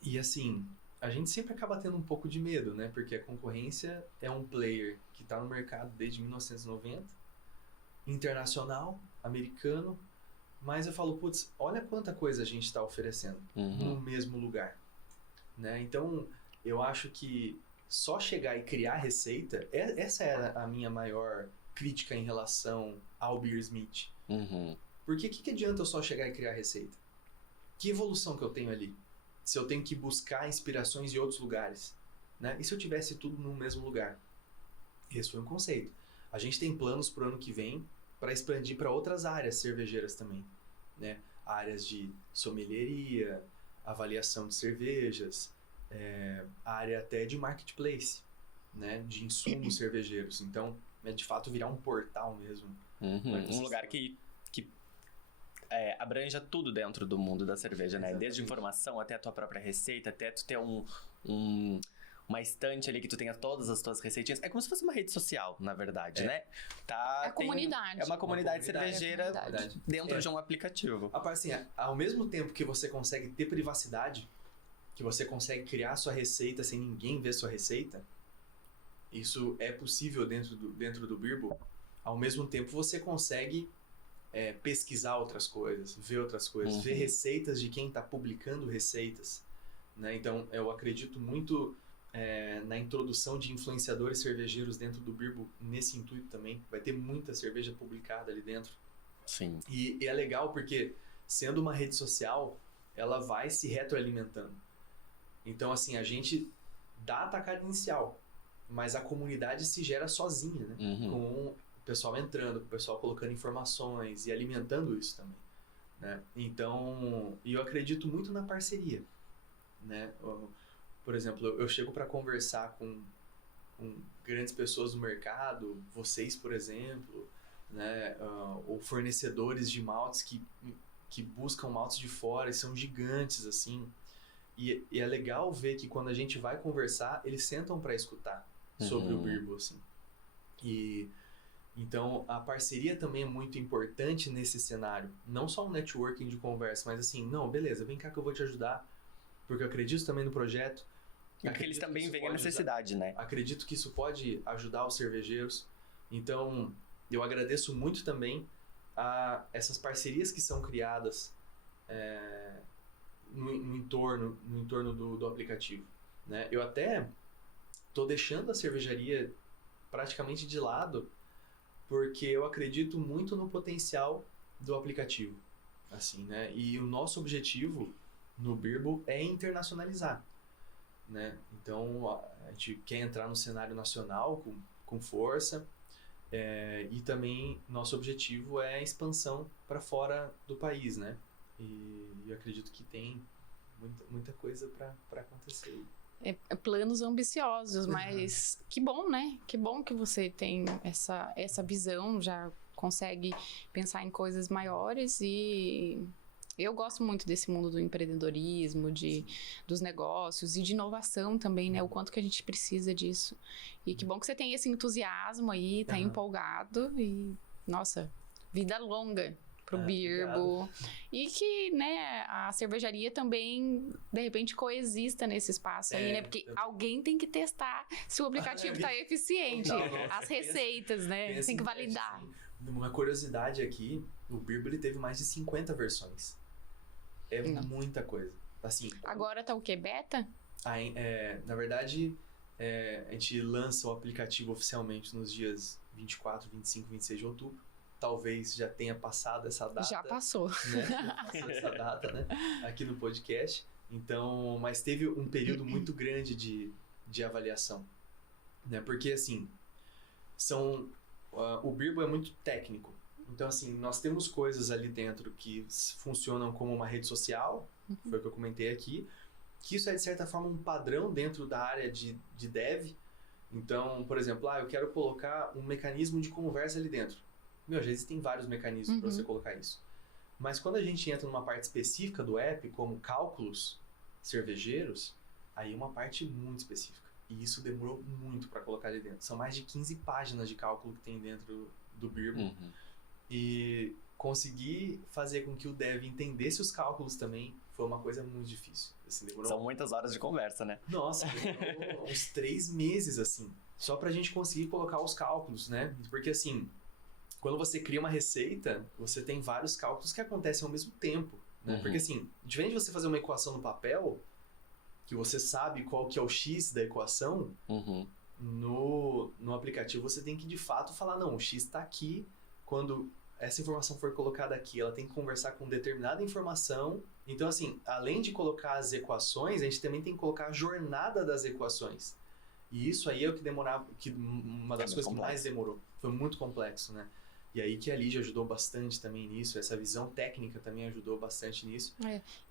E assim, a gente sempre acaba tendo um pouco de medo, né? Porque a concorrência é um player que está no mercado desde 1990, internacional, americano, mas eu falo, putz, olha quanta coisa a gente está oferecendo no mesmo lugar, né? Então, eu acho que só chegar e criar receita, essa era a minha maior crítica em relação ao Beersmith. Porque o que adianta eu só chegar e criar receita? Que evolução que eu tenho ali? Se eu tenho que buscar inspirações em outros lugares, né? E se eu tivesse tudo no mesmo lugar? Esse foi um conceito. A gente tem planos para o ano que vem para expandir para outras áreas cervejeiras também, né? Áreas de sommelieria, avaliação de cervejas, área até de marketplace, né? De insumos cervejeiros. Então, é de fato virar um portal mesmo. Um lugar que abranja tudo dentro do mundo da cerveja, né? Desde informação até a tua própria receita, até tu ter uma estante ali que tu tenha todas as tuas receitinhas. É como se fosse uma rede social, na verdade, né? Comunidade. É uma comunidade cervejeira dentro de um aplicativo. Assim, ao mesmo tempo que você consegue ter privacidade, que você consegue criar sua receita sem ninguém ver sua receita, isso é possível dentro do Birbo. Ao mesmo tempo você consegue pesquisar outras coisas, ver outras coisas, ver receitas de quem está publicando receitas, né? Então eu acredito muito na introdução de influenciadores cervejeiros dentro do Birbo nesse intuito também. Vai ter muita cerveja publicada ali dentro. Sim. E é legal porque, sendo uma rede social, ela vai se retroalimentando. Então, assim, a gente dá a tacada inicial, mas a comunidade se gera sozinha, né? Com o pessoal entrando, com o pessoal colocando informações e alimentando isso também, né? Então, eu acredito muito na parceria, né? Por exemplo, eu chego para conversar com grandes pessoas do mercado, vocês, por exemplo, né? Ou fornecedores de maltes que buscam maltes de fora e são gigantes, assim. E é legal ver que quando a gente vai conversar, eles sentam para escutar sobre o Birbo, assim. E então a parceria também é muito importante nesse cenário. Não só um networking de conversa, mas assim, não, beleza, vem cá que eu vou te ajudar, porque eu acredito também no projeto. Porque eles também veem a necessidade, né? Acredito que isso pode ajudar os cervejeiros. Então, eu agradeço muito também a essas parcerias que são criadas no entorno do aplicativo, né? Eu até tô deixando a cervejaria praticamente de lado, porque eu acredito muito no potencial do aplicativo, assim, né? E o nosso objetivo no Birbo é internacionalizar, né? Então, a gente quer entrar no cenário nacional com força, e também nosso objetivo é a expansão para fora do país, né? E eu acredito que tem muita coisa para acontecer. Planos ambiciosos, mas que bom, né? Que bom que você tem essa visão, já consegue pensar em coisas maiores e eu gosto muito desse mundo do empreendedorismo, dos negócios e de inovação também, né? O quanto que a gente precisa disso. E que bom que você tem esse entusiasmo aí, tá empolgado e, nossa, vida longa pro Birbo. E que, né, a cervejaria também, de repente, coexista nesse espaço aí, né? Porque alguém tem que testar se o aplicativo tá eficiente. As receitas, né? Tem que validar. Assim, uma curiosidade aqui, o Birbo ele teve mais de 50 versões. Muita coisa. Assim, agora tá o quê? Beta? Na verdade, a gente lança o aplicativo oficialmente nos dias 24, 25, 26 de outubro. Talvez já tenha passado essa data. Já passou. Né? Já passou essa data, né? Aqui no podcast. Então, mas teve um período muito grande de avaliação. Né? Porque, assim, o Birbo é muito técnico. Então, assim, nós temos coisas ali dentro que funcionam como uma rede social, foi o que eu comentei aqui, que isso é, de certa forma, um padrão dentro da área de dev. Então, por exemplo, eu quero colocar um mecanismo de conversa ali dentro. Já existem vários mecanismos para você colocar isso. Mas quando a gente entra numa parte específica do app, como cálculos cervejeiros, aí é uma parte muito específica. E isso demorou muito para colocar ali dentro. São mais de 15 páginas de cálculo que tem dentro do Birbo. E conseguir fazer com que o dev entendesse os cálculos também foi uma coisa muito difícil. Assim, São muitas horas de conversa, né? Nossa, demorou uns 3 meses, assim, só pra gente conseguir colocar os cálculos, né? Porque, assim, quando você cria uma receita, você tem vários cálculos que acontecem ao mesmo tempo, né? Porque, assim, diferente de você fazer uma equação no papel, que você sabe qual que é o X da equação, no aplicativo você tem que, de fato, falar, não, o X tá aqui, quando essa informação for colocada aqui, ela tem que conversar com determinada informação. Então, assim, além de colocar as equações, a gente também tem que colocar a jornada das equações. E isso aí é o que demorava, uma das coisas que mais demorou. Foi muito complexo, né? E aí que a Lígia ajudou bastante também nisso, essa visão técnica também ajudou bastante nisso.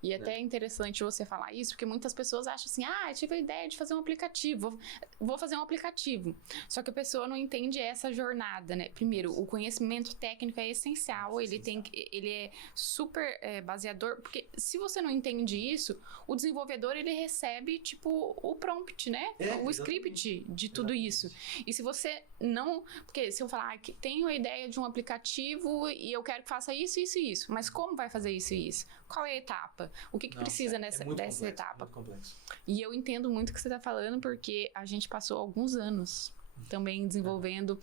E até é interessante você falar isso, porque muitas pessoas acham assim, eu tive a ideia de fazer um aplicativo, vou fazer um aplicativo. Só que a pessoa não entende essa jornada, né? Primeiro, o conhecimento técnico é essencial, ele é super baseador, porque se você não entende isso, o desenvolvedor, ele recebe, tipo, o prompt, né? O script de tudo isso. E se você não... Porque se eu falar que tenho a ideia de um aplicativo e eu quero que faça isso, isso e isso. Mas como vai fazer isso e isso? Qual é a etapa? O que precisa dessa etapa? Muito complexo. E eu entendo muito o que você está falando, porque a gente passou alguns anos também desenvolvendo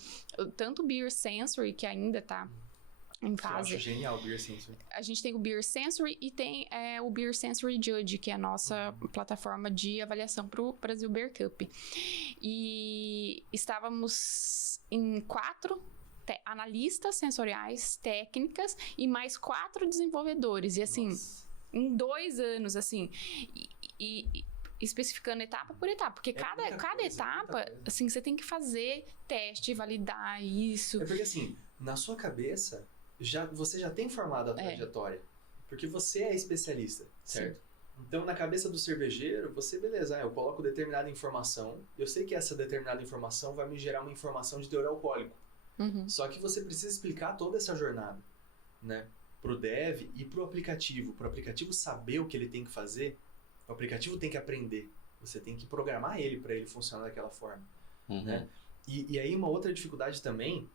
tanto o Beer Sensory, que ainda está em fase. Eu acho genial o Beer Sensory. A gente tem o Beer Sensory e tem o Beer Sensory Judge, que é a nossa plataforma de avaliação para o Brasil Beer Cup. E estávamos em 4 analistas sensoriais, técnicas e mais 4 desenvolvedores. E assim, em 2 anos, assim, e especificando etapa por etapa, porque cada etapa, assim, você tem que fazer teste, validar isso. Porque assim, na sua cabeça, você já tem formado a trajetória, porque você é especialista, certo? Sim. Então, na cabeça do cervejeiro, você, beleza, eu coloco determinada informação, eu sei que essa determinada informação vai me gerar uma informação de teor alcoólico. Só que você precisa explicar toda essa jornada, né? Pro dev e pro aplicativo saber o que ele tem que fazer, o aplicativo tem que aprender, você tem que programar ele para ele funcionar daquela forma, né? E aí uma outra dificuldade também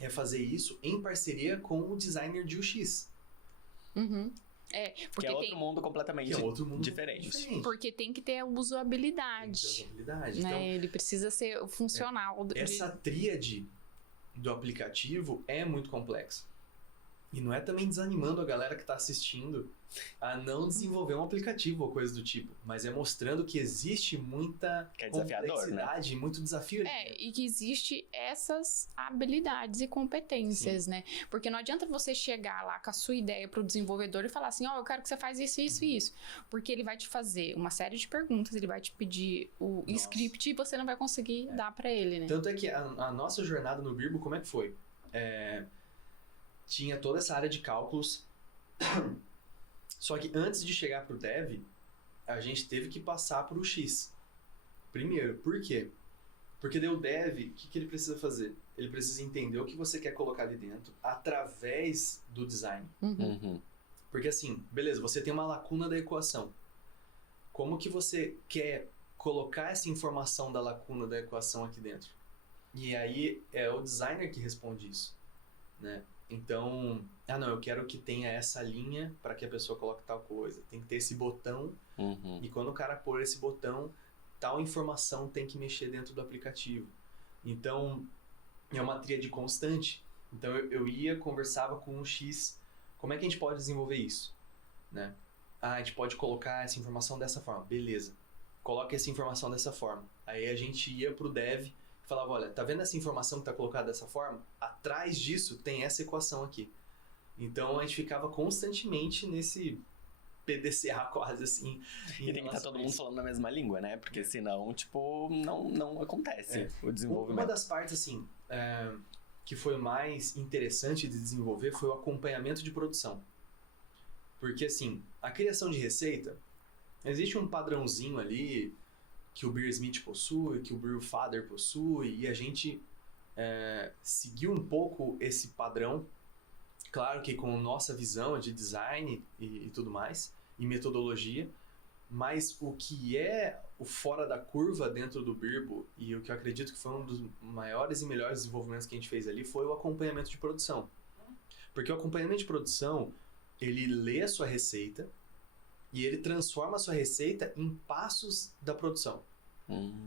é fazer isso em parceria com o designer de UX. Porque que é outro mundo completamente diferente. Porque tem que ter a usabilidade. Né? Então, ele precisa ser funcional. Essa tríade do aplicativo é muito complexa. E não é também desanimando a galera que está assistindo a não desenvolver um aplicativo ou coisa do tipo, mas é mostrando que existe muita Que é desafiador, complexidade, muito desafio. E que existe essas habilidades e competências, né? Porque não adianta você chegar lá com a sua ideia pro desenvolvedor e falar assim, eu quero que você faça isso, isso e isso. Porque ele vai te fazer uma série de perguntas, ele vai te pedir o script e você não vai conseguir dar para ele, né? Tanto é que a nossa jornada no Birbo, como é que foi? Tinha toda essa área de cálculos, só que antes de chegar pro Dev, a gente teve que passar pro X. Primeiro, por quê? Porque daí o Dev, o que ele precisa fazer? Ele precisa entender o que você quer colocar ali dentro através do design. Porque assim, beleza, você tem uma lacuna da equação. Como que você quer colocar essa informação da lacuna da equação aqui dentro? E aí é o designer que responde isso, né? Então, eu quero que tenha essa linha para que a pessoa coloque tal coisa. Tem que ter esse botão, e quando o cara pôr esse botão, tal informação tem que mexer dentro do aplicativo. Então, é uma tríade constante. Então, eu ia, conversava com o X, como é que a gente pode desenvolver isso? Né? A gente pode colocar essa informação dessa forma. Beleza, coloca essa informação dessa forma. Aí a gente ia pro Dev, falava, olha, tá vendo essa informação que tá colocada dessa forma? Atrás disso tem essa equação aqui. Então a gente ficava constantemente nesse PDCA quase assim. E tem que estar todo mundo falando a mesma língua, né? Porque senão, tipo, não acontece o desenvolvimento. Uma das partes, assim, que foi mais interessante de desenvolver foi o acompanhamento de produção. Porque, assim, a criação de receita, existe um padrãozinho ali que o Beer Smith possui, que o Brew Father possui, e a gente seguiu um pouco esse padrão, claro que com nossa visão de design e tudo mais, e metodologia, mas o que é o fora da curva dentro do Birbo, e o que eu acredito que foi um dos maiores e melhores desenvolvimentos que a gente fez ali, foi o acompanhamento de produção. Porque o acompanhamento de produção, ele lê a sua receita, e ele transforma a sua receita em passos da produção.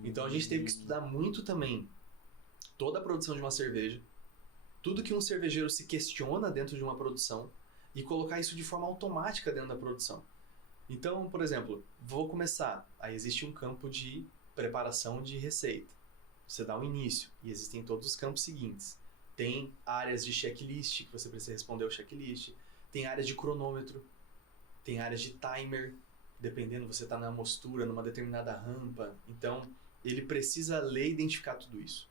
Então a gente teve que estudar muito também toda a produção de uma cerveja, tudo que um cervejeiro se questiona dentro de uma produção e colocar isso de forma automática dentro da produção. Então, por exemplo, vou começar. Aí existe um campo de preparação de receita. Você dá um início e existem todos os campos seguintes. Tem áreas de checklist, que você precisa responder ao checklist. Tem áreas de cronômetro. Tem áreas de timer, dependendo, você está na mostura, numa determinada rampa. Então, ele precisa ler e identificar tudo isso.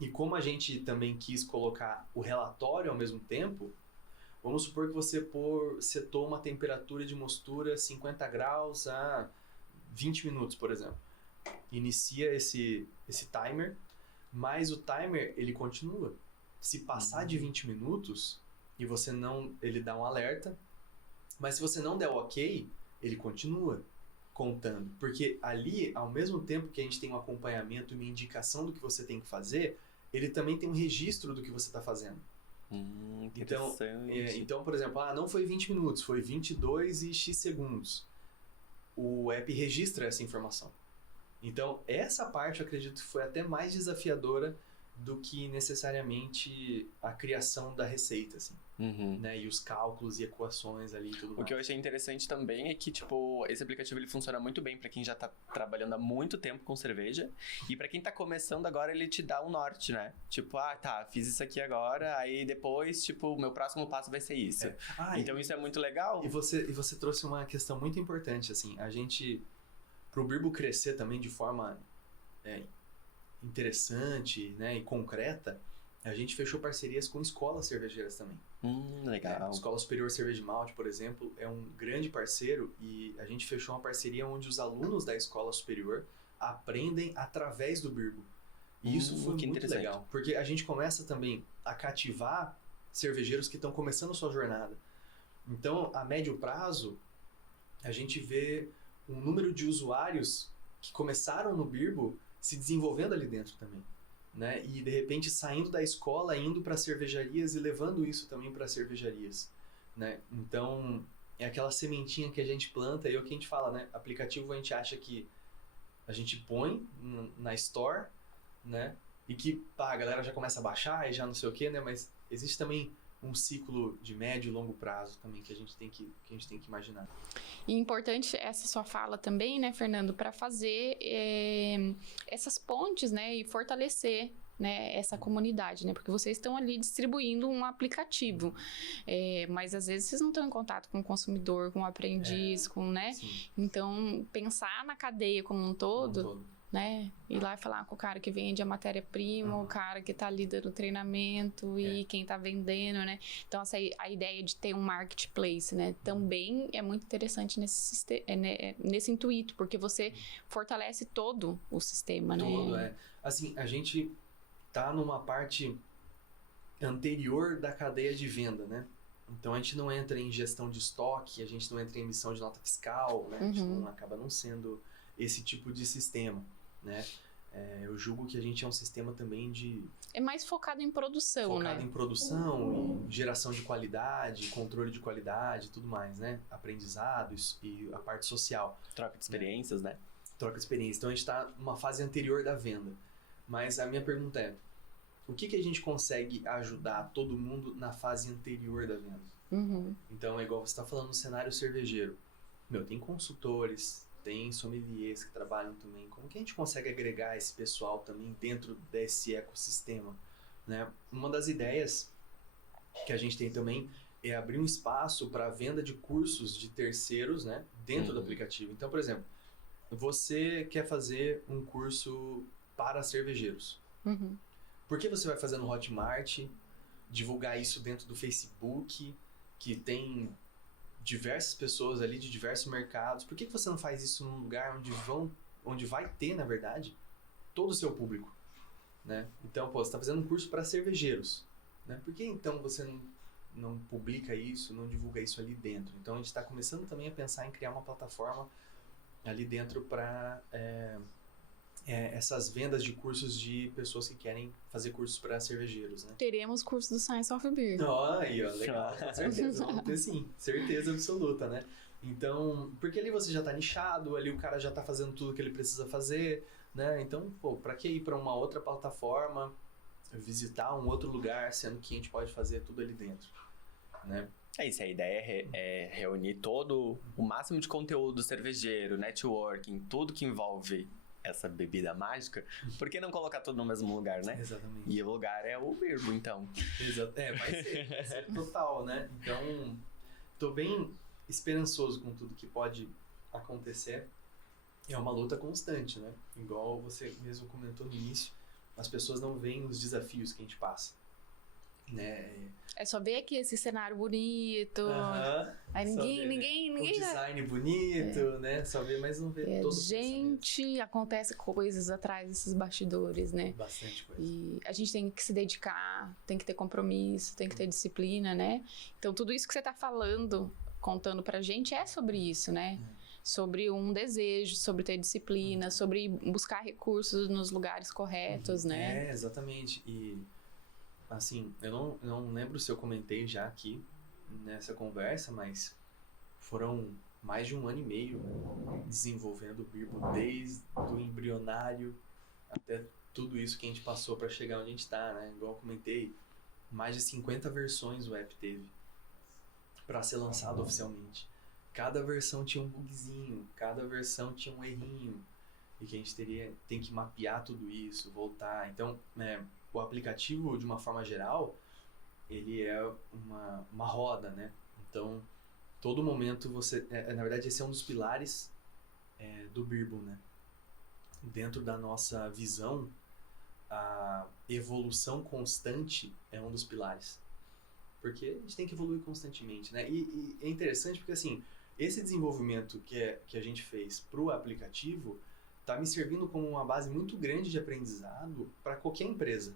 E como a gente também quis colocar o relatório ao mesmo tempo, vamos supor que você setou uma temperatura de mostura 50 graus a 20 minutos, por exemplo. Inicia esse timer, mas o timer, ele continua. Se passar de 20 minutos, e você não, ele dá um alerta, mas se você não der o ok, ele continua contando. Porque ali, ao mesmo tempo que a gente tem um acompanhamento e uma indicação do que você tem que fazer, ele também tem um registro do que você está fazendo. Então, por exemplo, não foi 20 minutos, foi 22 e X segundos. O app registra essa informação. Então, essa parte eu acredito que foi até mais desafiadora do que necessariamente a criação da receita, assim. Né? E os cálculos e equações ali e tudo mais. O que eu achei interessante também é que, tipo, esse aplicativo ele funciona muito bem pra quem já tá trabalhando há muito tempo com cerveja. E pra quem tá começando agora, ele te dá um norte, né? Tipo, fiz isso aqui agora, aí depois, tipo, o meu próximo passo vai ser isso. Então isso é muito legal. E você trouxe uma questão muito importante, assim. A gente, pro Birbo crescer também de forma interessante, né, e concreta, a gente fechou parcerias com escolas cervejeiras também. Legal. A Escola Superior Cerveja e Malte, por exemplo, é um grande parceiro e a gente fechou uma parceria onde os alunos da escola superior aprendem através do Birbo. E isso foi muito legal, porque a gente começa também a cativar cervejeiros que estão começando sua jornada. Então, a médio prazo, a gente vê um número de usuários que começaram no Birbo se desenvolvendo ali dentro também. Né? E de repente saindo da escola, indo para cervejarias e levando isso também para cervejarias, né? Então é aquela sementinha que a gente planta e é o que a gente fala, né? Aplicativo a gente acha que a gente põe na store, né? E que a galera já começa a baixar e já não sei o que, né? Mas existe também um ciclo de médio e longo prazo também que a gente tem que imaginar. E importante essa sua fala também, né, Fernando, para fazer essas pontes, né, e fortalecer, né, essa comunidade, né, porque vocês estão ali distribuindo um aplicativo, mas às vezes vocês não estão em contato com o consumidor, com o aprendiz, né, Sim. então pensar na cadeia como um todo, né, ir lá e falar com o cara que vende a matéria-prima, o cara que tá ali dando treinamento e quem tá vendendo, né, então a ideia de ter um marketplace, né, também é muito interessante nesse intuito, porque você fortalece todo o sistema, né. Todo, assim, a gente tá numa parte anterior da cadeia de venda, né? Então a gente não entra em gestão de estoque, a gente não entra em emissão de nota fiscal, né? A gente acaba não sendo esse tipo de sistema, né? Eu julgo que a gente é um sistema também é mais focado em produção, né? Focado em produção, e geração de qualidade, controle de qualidade, tudo mais, né? Aprendizados e a parte social. Troca de experiências, né? Troca de experiência. Então a gente tá numa fase anterior da venda. Mas a minha pergunta é, o que a gente consegue ajudar todo mundo na fase anterior da venda? Então, é igual você está falando no cenário cervejeiro. Tem consultores, tem sommeliers que trabalham também. Como que a gente consegue agregar esse pessoal também dentro desse ecossistema? Né? Uma das ideias que a gente tem também é abrir um espaço para a venda de cursos de terceiros, né, dentro do aplicativo. Então, por exemplo, você quer fazer um curso para cervejeiros. Por que você vai fazer no Hotmart, divulgar isso dentro do Facebook, que tem diversas pessoas ali de diversos mercados? Por que você não faz isso num lugar onde vai ter, na verdade, todo o seu público? Né? Então, você está fazendo um curso para cervejeiros. Né? Por que então você não publica isso, não divulga isso ali dentro? Então, a gente está começando também a pensar em criar uma plataforma ali dentro para essas vendas de cursos de pessoas que querem fazer cursos para cervejeiros, né? Teremos curso do Science of Beer. Aí, ó, legal, com certeza, vamos ter sim, certeza absoluta, né? Então, porque ali você já tá nichado, ali o cara já tá fazendo tudo que ele precisa fazer, né? Então, pra que ir para uma outra plataforma, visitar um outro lugar, sendo que a gente pode fazer tudo ali dentro, né? É isso, a ideia é reunir todo o máximo de conteúdo cervejeiro, networking, tudo que envolve essa bebida mágica, por que não colocar tudo no mesmo lugar, né? Exatamente. E o lugar é o Birbo, então. Vai ser total, né? Então, tô bem esperançoso com tudo que pode acontecer. É uma luta constante, né? Igual você mesmo comentou no início, as pessoas não veem os desafios que a gente passa, né? É só ver aqui esse cenário bonito. Aí ninguém. O design bonito, né? Só ver, mas não vê todo o acontece coisas atrás desses bastidores, né? Bastante coisa. E a gente tem que se dedicar, tem que ter compromisso, tem que ter disciplina, né? Então, tudo isso que você tá falando, contando pra gente, é sobre isso, né? Sobre um desejo, sobre ter disciplina, sobre buscar recursos nos lugares corretos, né? Exatamente. E assim, eu não lembro se eu comentei já aqui nessa conversa, mas foram mais de 1 ano e meio desenvolvendo o Birbo, desde o embrionário até tudo isso que a gente passou para chegar onde a gente está, né? Igual eu comentei, mais de 50 versões o app teve para ser lançado oficialmente. Cada versão tinha um bugzinho, cada versão tinha um errinho, e que a gente tem que mapear tudo isso, voltar. Então, o aplicativo, de uma forma geral, ele é uma roda, né? Então, todo momento você... na verdade, esse é um dos pilares do Birbo, né? Dentro da nossa visão, a evolução constante é um dos pilares. Porque a gente tem que evoluir constantemente, né? E é interessante porque, assim, esse desenvolvimento que a gente fez para o aplicativo está me servindo como uma base muito grande de aprendizado para qualquer empresa.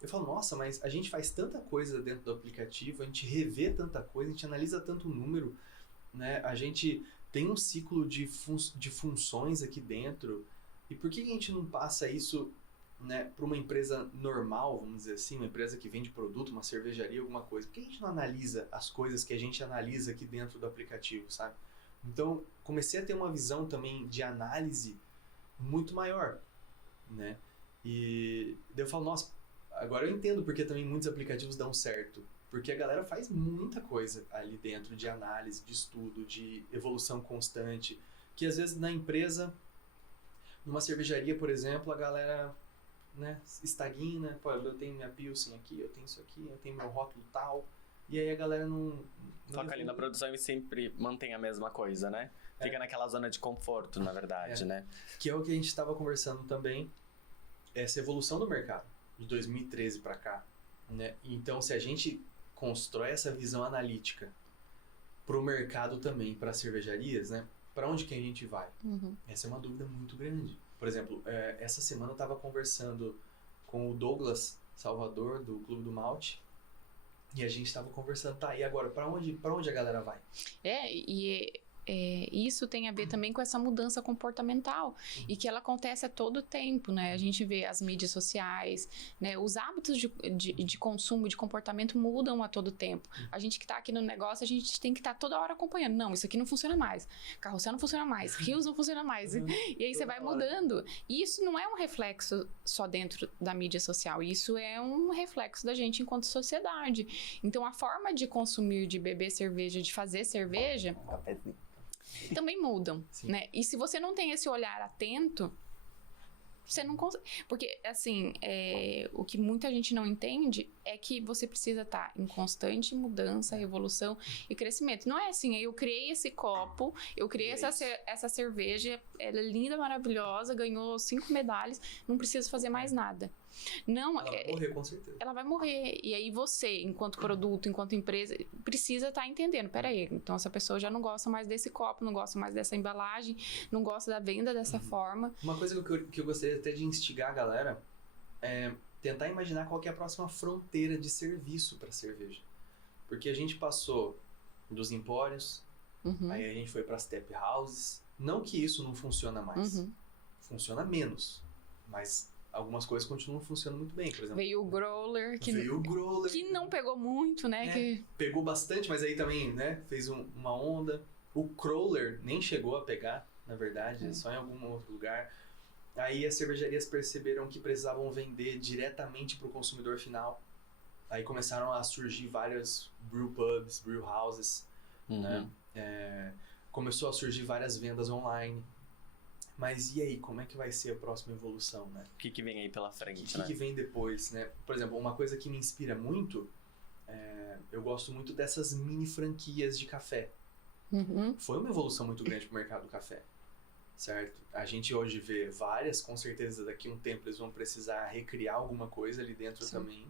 Eu falo, nossa, mas a gente faz tanta coisa dentro do aplicativo, a gente revê tanta coisa, a gente analisa tanto número, né? A gente tem um ciclo de funções aqui dentro. E por que a gente não passa isso, né, para uma empresa normal, vamos dizer assim, uma empresa que vende produto, uma cervejaria, alguma coisa? Por que a gente não analisa as coisas que a gente analisa aqui dentro do aplicativo, sabe? Então, comecei a ter uma visão também de análise muito maior, né? E daí eu falo, nossa, agora eu entendo porque também muitos aplicativos dão certo, Porque a galera faz muita coisa ali dentro de análise, de estudo, de evolução constante, que às vezes na empresa, numa cervejaria, por exemplo, a galera, né, estagna, pô, eu tenho minha Pilsen aqui, eu tenho isso aqui, eu tenho meu rótulo tal, e aí a galera não Foca ali na produção e sempre mantém a mesma coisa, né? Fica naquela zona de conforto, na verdade, né? Que é o que a gente estava conversando também, essa evolução do mercado, de 2013 para cá, né? Então, se a gente constrói essa visão analítica para o mercado também, para as cervejarias, né? Para onde que a gente vai? Essa é uma dúvida muito grande. Por exemplo, essa semana eu estava conversando com o Douglas Salvador, do Clube do Malte, e a gente estava conversando, tá, e agora, para onde a galera vai? Isso tem a ver também com essa mudança comportamental e que ela acontece a todo tempo, né? A gente vê as mídias sociais, né? Os hábitos de consumo, de comportamento mudam a todo tempo. A gente que está aqui no negócio, a gente tem que estar toda hora acompanhando. Não, isso aqui não funciona mais. Carrossel não funciona mais. Rios não funciona mais. E aí você vai mudando. E isso não é um reflexo só dentro da mídia social. Isso é um reflexo da gente enquanto sociedade. Então, a forma de consumir, de beber cerveja, de fazer cerveja também mudam, né? E se você não tem esse olhar atento, você não consegue. Porque, assim, o que muita gente não entende é que você precisa estar em constante mudança, evolução e crescimento. Não é assim, eu criei esse copo, eu criei essa cerveja, ela é linda, maravilhosa, ganhou 5 medalhas, não preciso fazer mais nada. Não, ela vai morrer, com certeza. Ela vai morrer. E aí você, enquanto produto, enquanto empresa, precisa estar entendendo. Peraí, então essa pessoa já não gosta mais desse copo, não gosta mais dessa embalagem, não gosta da venda dessa forma. Uma coisa que eu gostaria até de instigar a galera é tentar imaginar qual que é a próxima fronteira de serviço para cerveja. Porque a gente passou dos empórios, aí a gente foi para as tap houses. Não que isso não funciona mais. Funciona menos, mas algumas coisas continuam funcionando muito bem, por exemplo. Veio o growler, que não pegou muito, né? Pegou bastante, mas aí também, né, fez uma onda. O crawler nem chegou a pegar, na verdade, só em algum outro lugar. Aí as cervejarias perceberam que precisavam vender diretamente para o consumidor final. Aí começaram a surgir várias brew pubs, brew houses, né? Começou a surgir várias vendas online. Mas e aí, como é que vai ser a próxima evolução, né? O que vem aí pela frente, O que vem depois, né? Por exemplo, uma coisa que me inspira muito, eu gosto muito dessas mini franquias de café. Foi uma evolução muito grande pro mercado do café, certo? A gente hoje vê várias, com certeza daqui a um tempo eles vão precisar recriar alguma coisa ali dentro também,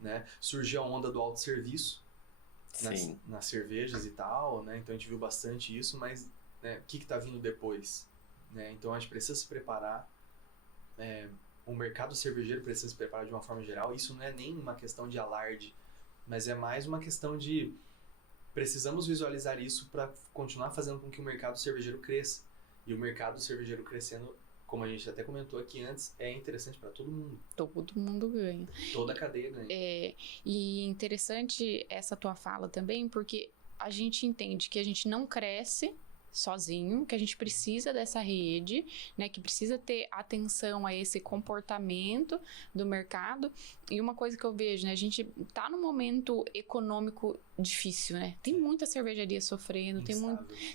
né? Surgiu a onda do autosserviço nas cervejas e tal, né? Então a gente viu bastante isso, mas né, o que tá vindo depois? Né? Então a gente precisa se preparar, o mercado cervejeiro precisa se preparar de uma forma geral. Isso não é nem uma questão de alarde, mas é mais uma questão de precisamos visualizar isso para continuar fazendo com que o mercado cervejeiro cresça. E o mercado cervejeiro crescendo, como a gente até comentou aqui antes, é interessante para todo mundo. Todo mundo ganha. Toda a cadeia ganha. E interessante essa tua fala também, porque a gente entende que a gente não cresce sozinho, que a gente precisa dessa rede, né, que precisa ter atenção a esse comportamento do mercado. E uma coisa que eu vejo, né, a gente tá num momento econômico difícil, né? Tem muita cervejaria sofrendo,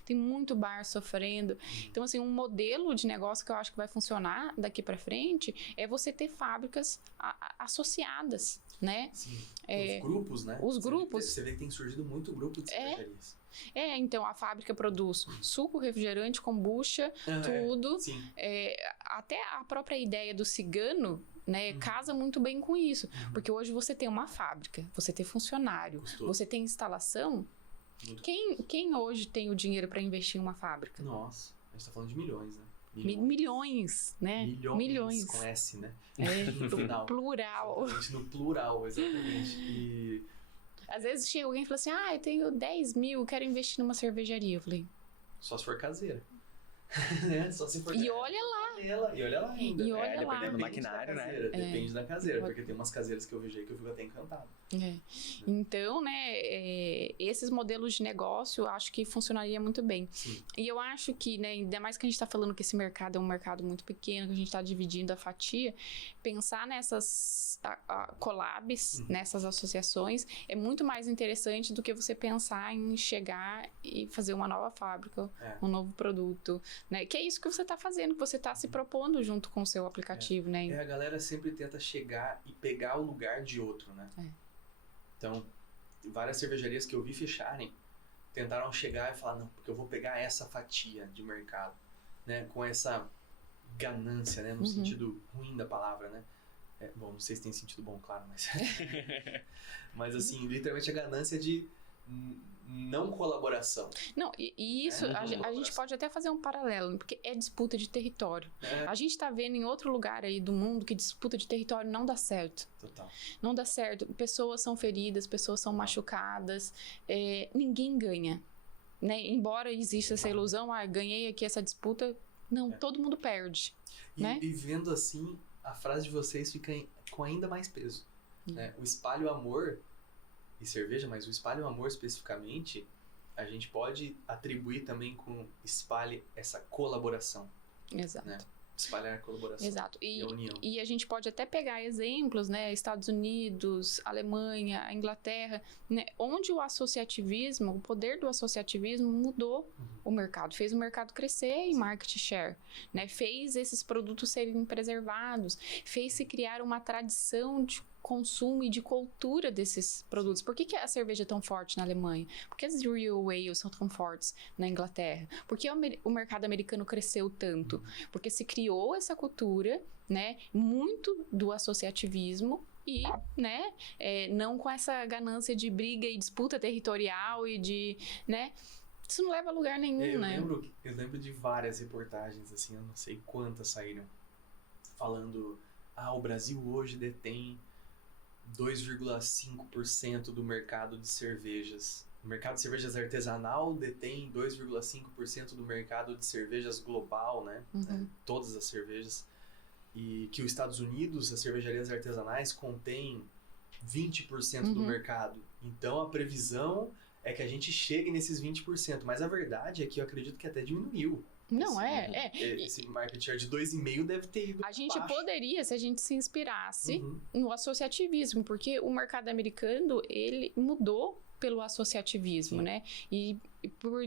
tem muito bar sofrendo. Então, assim, um modelo de negócio que eu acho que vai funcionar daqui para frente é você ter fábricas associadas, né? Sim. Os grupos, né? Os grupos. Você vê que tem surgido muito grupo de cervejarias. Então a fábrica produz suco, refrigerante, kombucha, tudo. Até a própria ideia do cigano, né, casa muito bem com isso. Porque hoje você tem uma fábrica, você tem funcionário, você tem instalação. Quem hoje tem o dinheiro para investir em uma fábrica? Nossa, a gente tá falando de milhões, né? Milhões, né? Milhões. Com S, né? No plural. Exatamente, no plural, exatamente. E às vezes chega alguém e fala assim, eu tenho 10 mil, quero investir numa cervejaria. Eu falei... Só se for caseira. né? Só se for E olha lá. E olha lá ainda. E olha lá. Dependendo do maquinário, né? Depende da caseira, porque tem umas caseiras que eu vejo aí que eu fico até encantado. Então, né, esses modelos de negócio, eu acho que funcionaria muito bem. Sim. E eu acho que, né, ainda mais que a gente está falando que esse mercado é um mercado muito pequeno, que a gente está dividindo a fatia, pensar nessas collabs, nessas associações, é muito mais interessante do que você pensar em chegar e fazer uma nova fábrica, um novo produto, né? Que é isso que você está fazendo, que você está se propondo junto com o seu aplicativo, né? A galera sempre tenta chegar e pegar o lugar de outro, né? Então, várias cervejarias que eu vi fecharem tentaram chegar e falar, não, porque eu vou pegar essa fatia de mercado, né? Com essa ganância, né? No sentido ruim da palavra, né? Bom, não sei se tem sentido bom, claro, mas... mas assim, literalmente a ganância de não colaboração. Não, e isso, a gente pode até fazer um paralelo, porque é disputa de território. A gente tá vendo em outro lugar aí do mundo que disputa de território não dá certo. Total. Não dá certo. Pessoas são feridas, pessoas são machucadas, ninguém ganha. Né? Embora exista essa ilusão, ganhei aqui essa disputa, não, todo mundo perde. Né? E vendo assim, a frase de vocês fica com ainda mais peso. Né? O espalhe o amor e cerveja, mas o espalhe o amor especificamente, a gente pode atribuir também com espalhe essa colaboração. Exato. Né? Espalhar a colaboração. Exato. E a união. E a gente pode até pegar exemplos, né? Estados Unidos, Alemanha, Inglaterra, né? Onde o associativismo, o poder do associativismo mudou o mercado, fez o mercado crescer em market share, né? Fez esses produtos serem preservados, fez se criar uma tradição de consumo e de cultura desses produtos. Por que a cerveja é tão forte na Alemanha? Por que as Real Ales são tão fortes na Inglaterra? Por que o mercado americano cresceu tanto? Porque se criou essa cultura, né, muito do associativismo e, né, não com essa ganância de briga e disputa territorial e de, né, isso não leva a lugar nenhum, né? Eu lembro de várias reportagens, assim, eu não sei quantas saíram, falando, o Brasil hoje detém 2,5% do mercado de cervejas. O mercado de cervejas artesanal detém 2,5% do mercado de cervejas global, né? Todas as cervejas. E que os Estados Unidos, as cervejarias artesanais, contêm 20% do mercado. Então, a previsão é que a gente chegue nesses 20%. Mas a verdade é que eu acredito que até diminuiu. Não, Esse market share de 2,5% deve ter ido A gente baixo. poderia, se a gente se inspirasse no associativismo, porque o mercado americano, ele mudou pelo associativismo, né? E por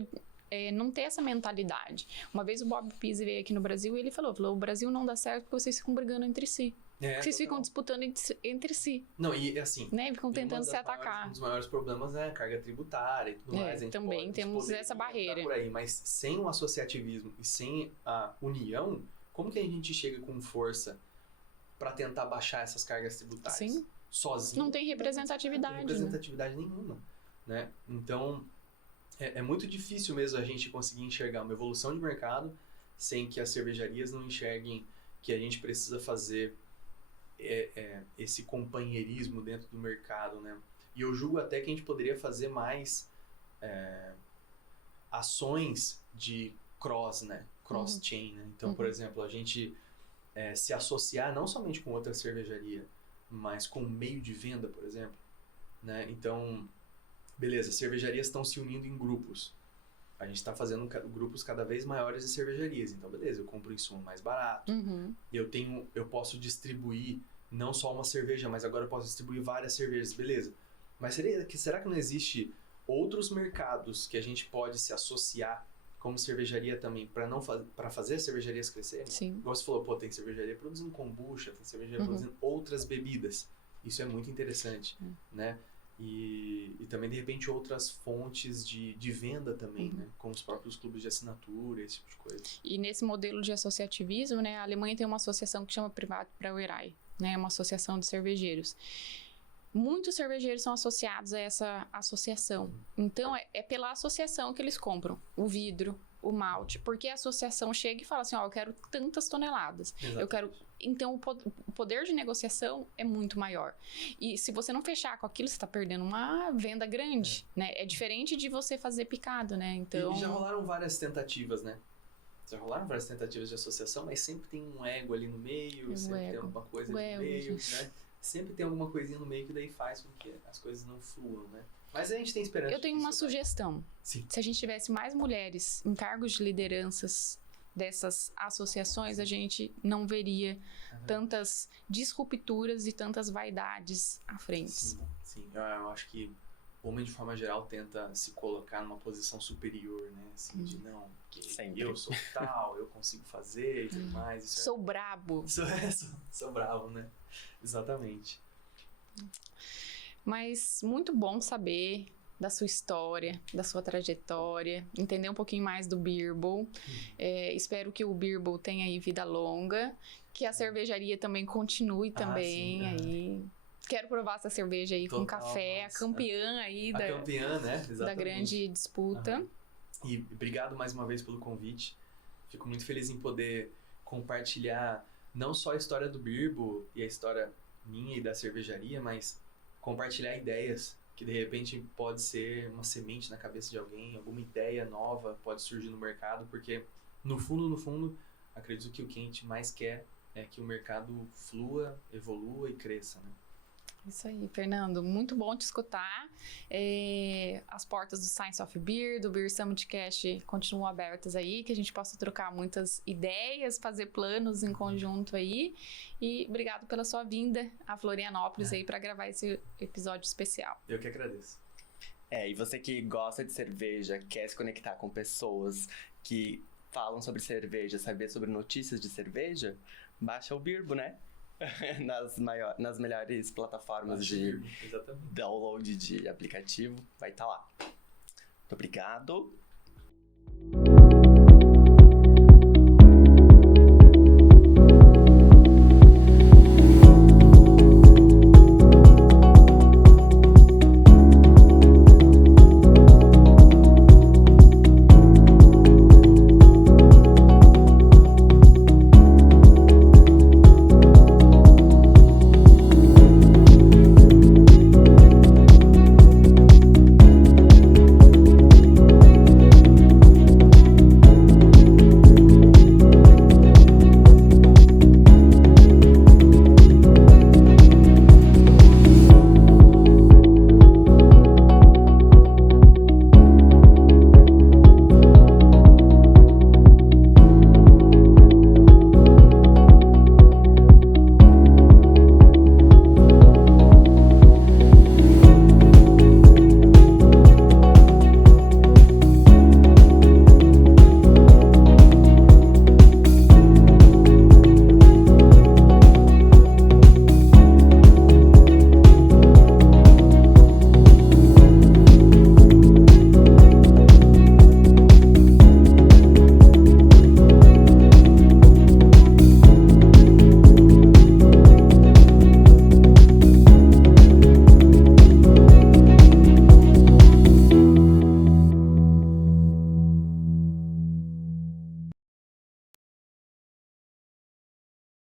não ter essa mentalidade. Uma vez o Bob Pizzi veio aqui no Brasil e ele falou, o Brasil não dá certo porque vocês ficam brigando entre si. Vocês ficam disputando entre si. Não, e assim... Né? Ficam tentando se atacar. Um dos maiores problemas é a carga tributária e tudo mais. A gente também temos essa barreira. Por aí, mas sem o associativismo e sem a união, como que a gente chega com força para tentar baixar essas cargas tributárias? Sim. Sozinho? Não tem representatividade. Não tem representatividade nenhuma. Né? Então, é muito difícil mesmo a gente conseguir enxergar uma evolução de mercado sem que as cervejarias não enxerguem que a gente precisa fazer esse companheirismo dentro do mercado, né? E eu julgo até que a gente poderia fazer mais ações de cross-chain, né? Então, por exemplo, a gente se associar não somente com outra cervejaria, mas com meio de venda, por exemplo, né? Então, beleza, cervejarias estão se unindo em grupos. A gente está fazendo grupos cada vez maiores de cervejarias. Então, beleza, eu compro insumo mais barato. Eu posso distribuir não só uma cerveja, mas agora eu posso distribuir várias cervejas. Beleza. Mas será que não existe outros mercados que a gente pode se associar como cervejaria também para fazer as cervejarias crescerem? Sim. Igual você falou, tem cervejaria produzindo kombucha, tem cervejaria produzindo outras bebidas. Isso é muito interessante, né? E também, de repente, outras fontes de venda também, né? Como os próprios clubes de assinatura, esse tipo de coisa. E nesse modelo de associativismo, né? A Alemanha tem uma associação que chama Privatbrauerei, né? Uma associação de cervejeiros. Muitos cervejeiros são associados a essa associação. Então, é pela associação que eles compram o vidro, o malte, porque a associação chega e fala assim, eu quero tantas toneladas. Exatamente. Eu quero... Então, o poder de negociação é muito maior. E se você não fechar com aquilo, você está perdendo uma venda grande, né? É diferente de você fazer picado, né? Então... E já rolaram várias tentativas, né? Já rolaram várias tentativas de associação, mas sempre tem um ego ali no meio, sempre tem alguma coisa ali no meio, né? Sempre tem alguma coisinha no meio que daí faz com que as coisas não fluam, né? Mas a gente tem esperança. Eu tenho uma sugestão. Sim. Se a gente tivesse mais mulheres em cargos de lideranças dessas associações, a gente não veria tantas disrupturas e tantas vaidades à frente. Sim. Eu acho que o homem, de forma geral, tenta se colocar numa posição superior, né? Assim, de não, porque eu sou tal, eu consigo fazer e tudo mais. Isso sou brabo. Sou bravo, né? Exatamente. Mas muito bom saber da sua história, da sua trajetória, entender um pouquinho mais do Beerbowl. Espero que o Beerbowl tenha aí vida longa, que a cervejaria também continue também aí. Quero provar essa cerveja aí com café, a campeã aí campeã, né? Exatamente. Da grande disputa. E obrigado mais uma vez pelo convite. Fico muito feliz em poder compartilhar não só a história do Beerbowl e a história minha e da cervejaria, mas compartilhar ideias que de repente pode ser uma semente na cabeça de alguém, alguma ideia nova pode surgir no mercado, porque no fundo, acredito que o que a gente mais quer é que o mercado flua, evolua e cresça, né? Isso aí, Fernando. Muito bom te escutar. As portas do Science of Beer, do Beer Summit Cast continuam abertas aí, que a gente possa trocar muitas ideias, fazer planos em conjunto aí. E obrigado pela sua vinda a Florianópolis aí para gravar esse episódio especial. Eu que agradeço. E você que gosta de cerveja, quer se conectar com pessoas que falam sobre cerveja, saber sobre notícias de cerveja, baixa o Beerbowl, né? nas melhores plataformas de download de aplicativo, vai estar lá. Muito obrigado.